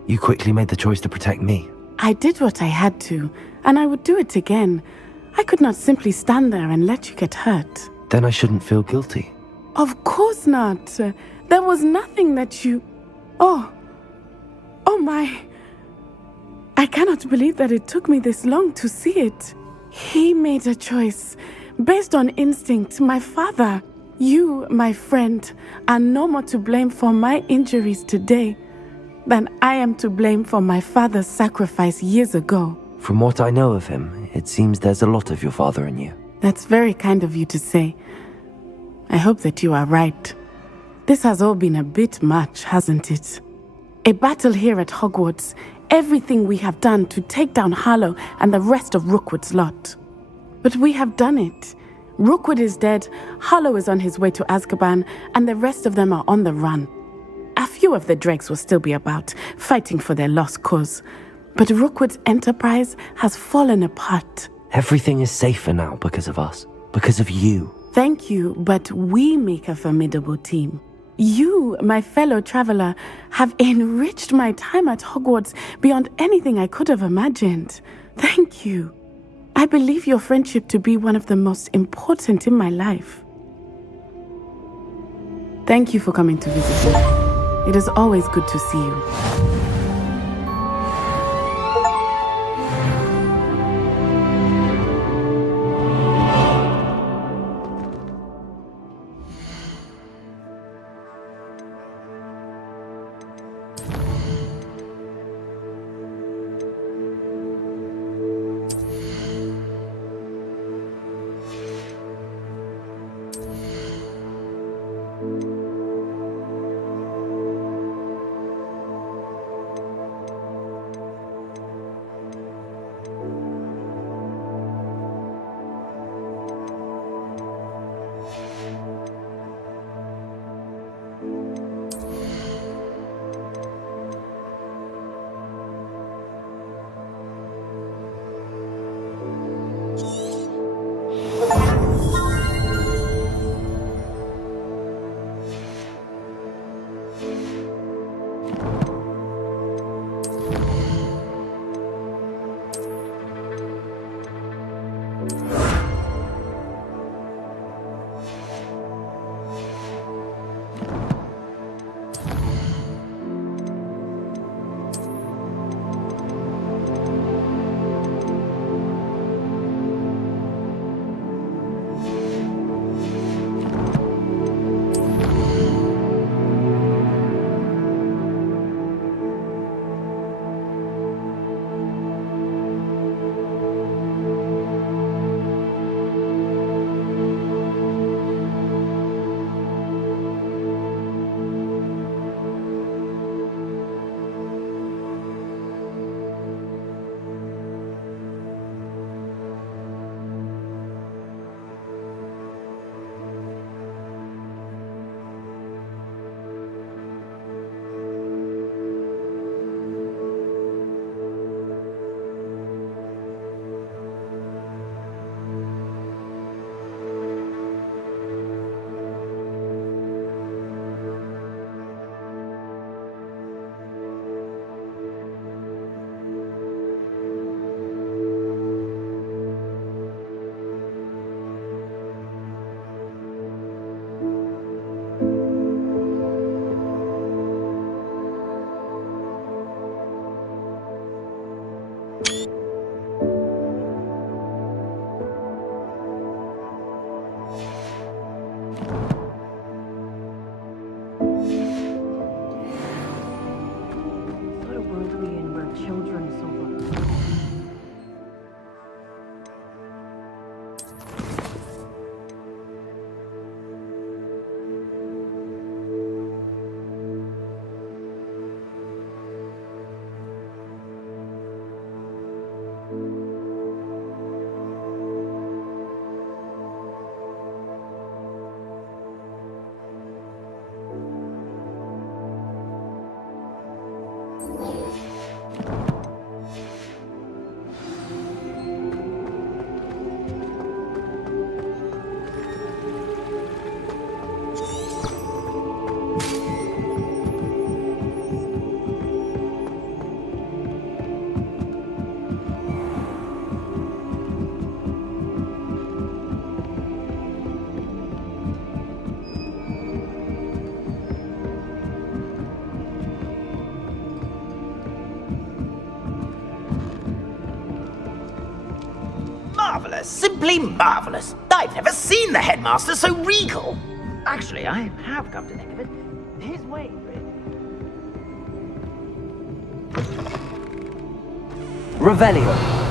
You quickly made the choice to protect me. I did what I had to, and I would do it again. I could not simply stand there and let you get hurt. Then I shouldn't feel guilty. Of course not. There was nothing that you... Oh my... I cannot believe that it took me this long to see it. He made a choice. Based on instinct, my father, you, my friend, are no more to blame for my injuries today than I am to blame for my father's sacrifice years ago. From what I know of him, it seems there's a lot of your father in you. That's very kind of you to say. I hope that you are right. This has all been a bit much, hasn't it? A battle here at Hogwarts, everything we have done to take down Harlow and the rest of Rookwood's lot. But we have done it. Rookwood is dead, Harlow is on his way to Azkaban, and the rest of them are on the run. A few of the dregs will still be about, fighting for their lost cause. But Rookwood's enterprise has fallen apart. Everything is safer now because of us. Because of you. Thank you, but we make a formidable team. You, my fellow traveler, have enriched my time at Hogwarts beyond anything I could have imagined. Thank you. I believe your friendship to be one of the most important in my life. Thank you for coming to visit me. It is always good to see you. simply marvelous. I've never seen the headmaster so regal. Actually, I have come to think of it. His way. Revelio.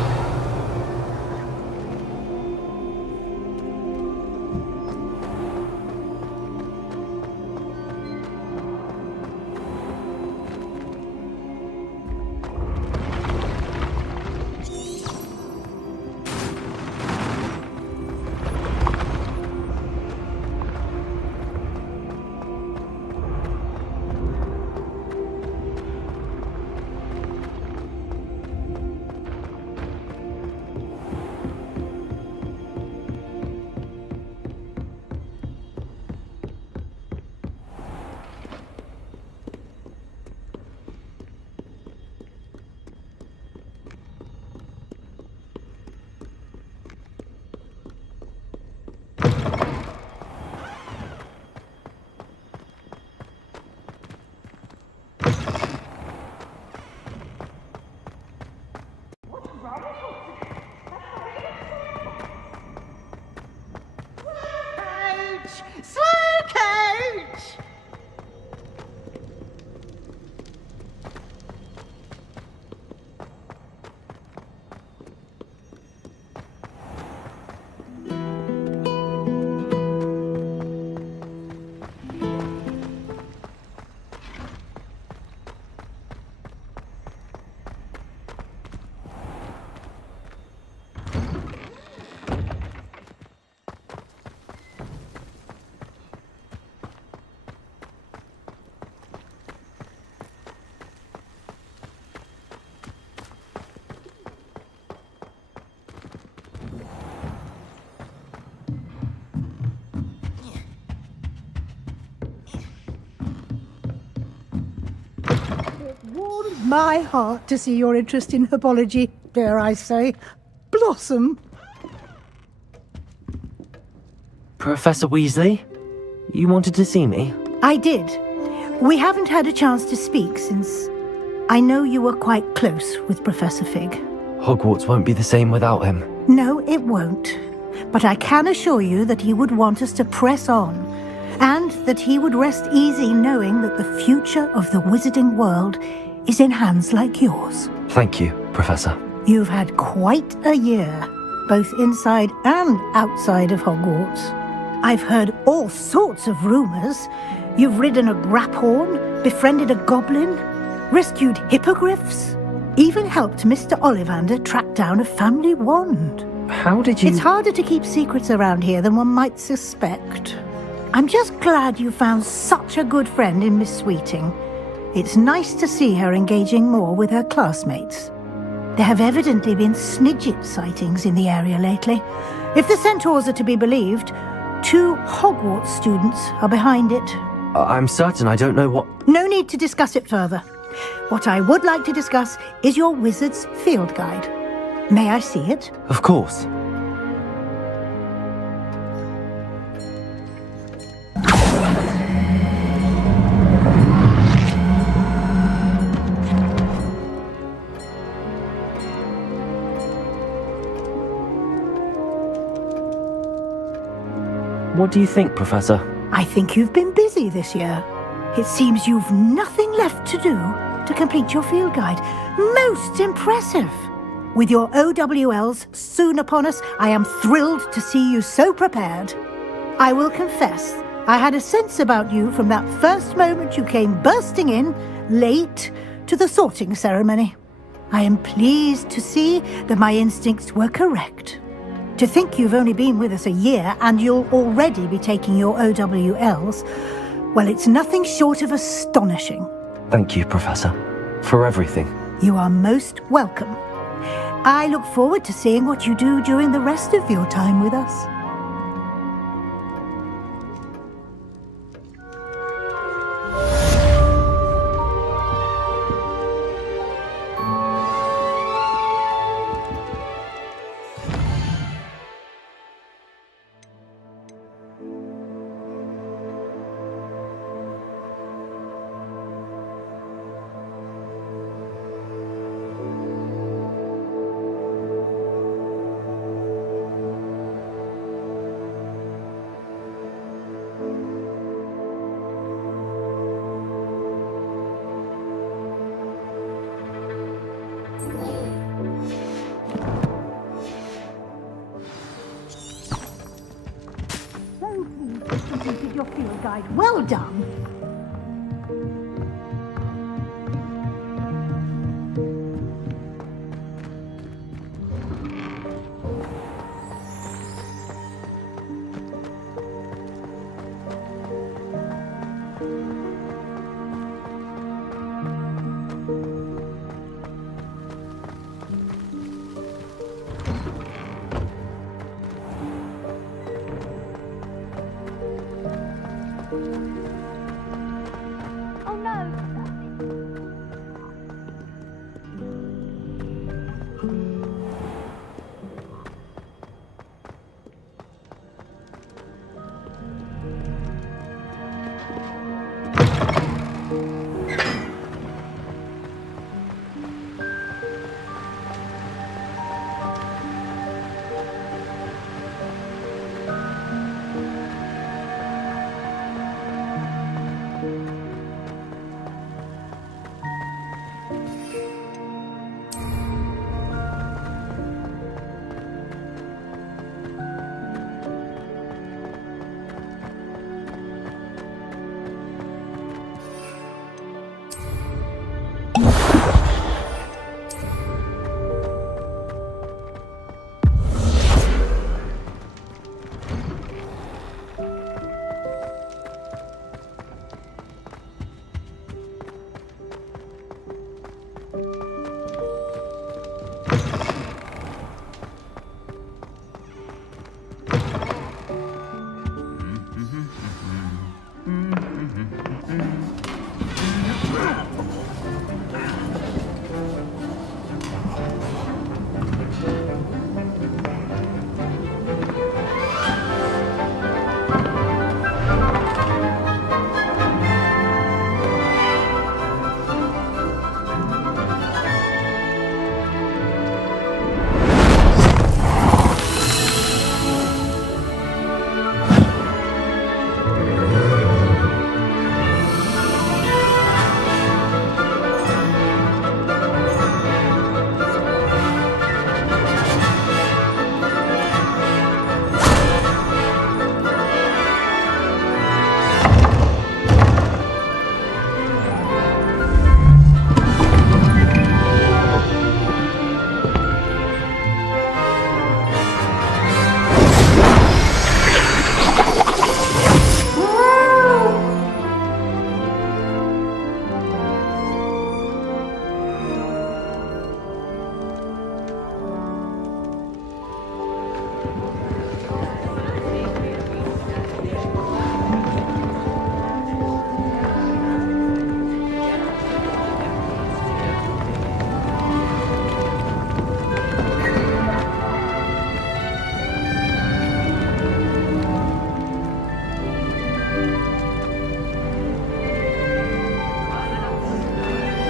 Warmed my heart to see your interest in herbology, dare I say, blossom. Professor Weasley, you wanted to see me? I did. We haven't had a chance to speak since I know you were quite close with Professor Fig. Hogwarts won't be the same without him. No, it won't. But I can assure you that he would want us to press on, and that he would rest easy knowing that the future of the wizarding world is in hands like yours. Thank you, Professor. You've had quite a year, both inside and outside of Hogwarts. I've heard all sorts of rumors. You've ridden a graphorn, befriended a goblin, rescued hippogriffs, even helped Mr. Ollivander track down a family wand. How did you... It's harder to keep secrets around here than one might suspect. I'm just glad you found such a good friend in Miss Sweeting. It's nice to see her engaging more with her classmates. There have evidently been Snidget sightings in the area lately. If the centaurs are to be believed, 2 Hogwarts students are behind it. I'm certain I don't know what... No need to discuss it further. What I would like to discuss is your wizard's field guide. May I see it? Of course. What do you think, Professor? I think you've been busy this year. It seems you've nothing left to do to complete your field guide. Most impressive! With your OWLs soon upon us, I am thrilled to see you so prepared. I will confess, I had a sense about you from that first moment you came bursting in, late, to the sorting ceremony. I am pleased to see that my instincts were correct. To think you've only been with us a year and you'll already be taking your OWLs, well, it's nothing short of astonishing. Thank you, Professor, for everything. You are most welcome. I look forward to seeing what you do during the rest of your time with us. Completed your field guide. Well done.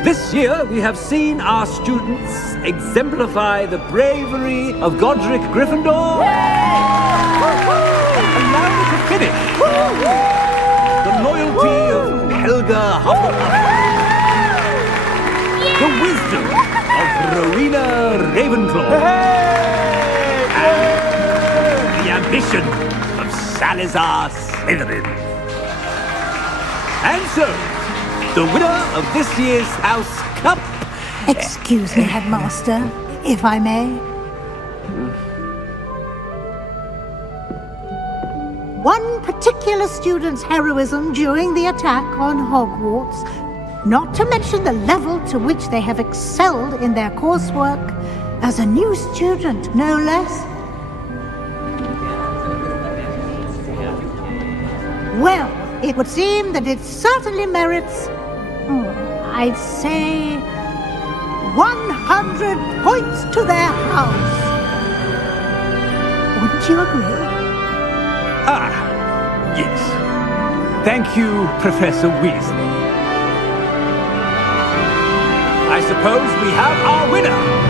This year, we have seen our students exemplify the bravery of Godric Gryffindor. Allow me to finish. The loyalty of Helga Hufflepuff. The wisdom of Rowena Ravenclaw. And the ambition of Salazar Slytherin. And so, the winner of this year's House Cup... Excuse me, Headmaster, if I may. One particular student's heroism during the attack on Hogwarts, not to mention the level to which they have excelled in their coursework, as a new student, no less. Well, it would seem that it certainly merits, I'd say, 100 points to their house. Wouldn't you agree? Ah, yes. Thank you, Professor Weasley. I suppose we have our winner.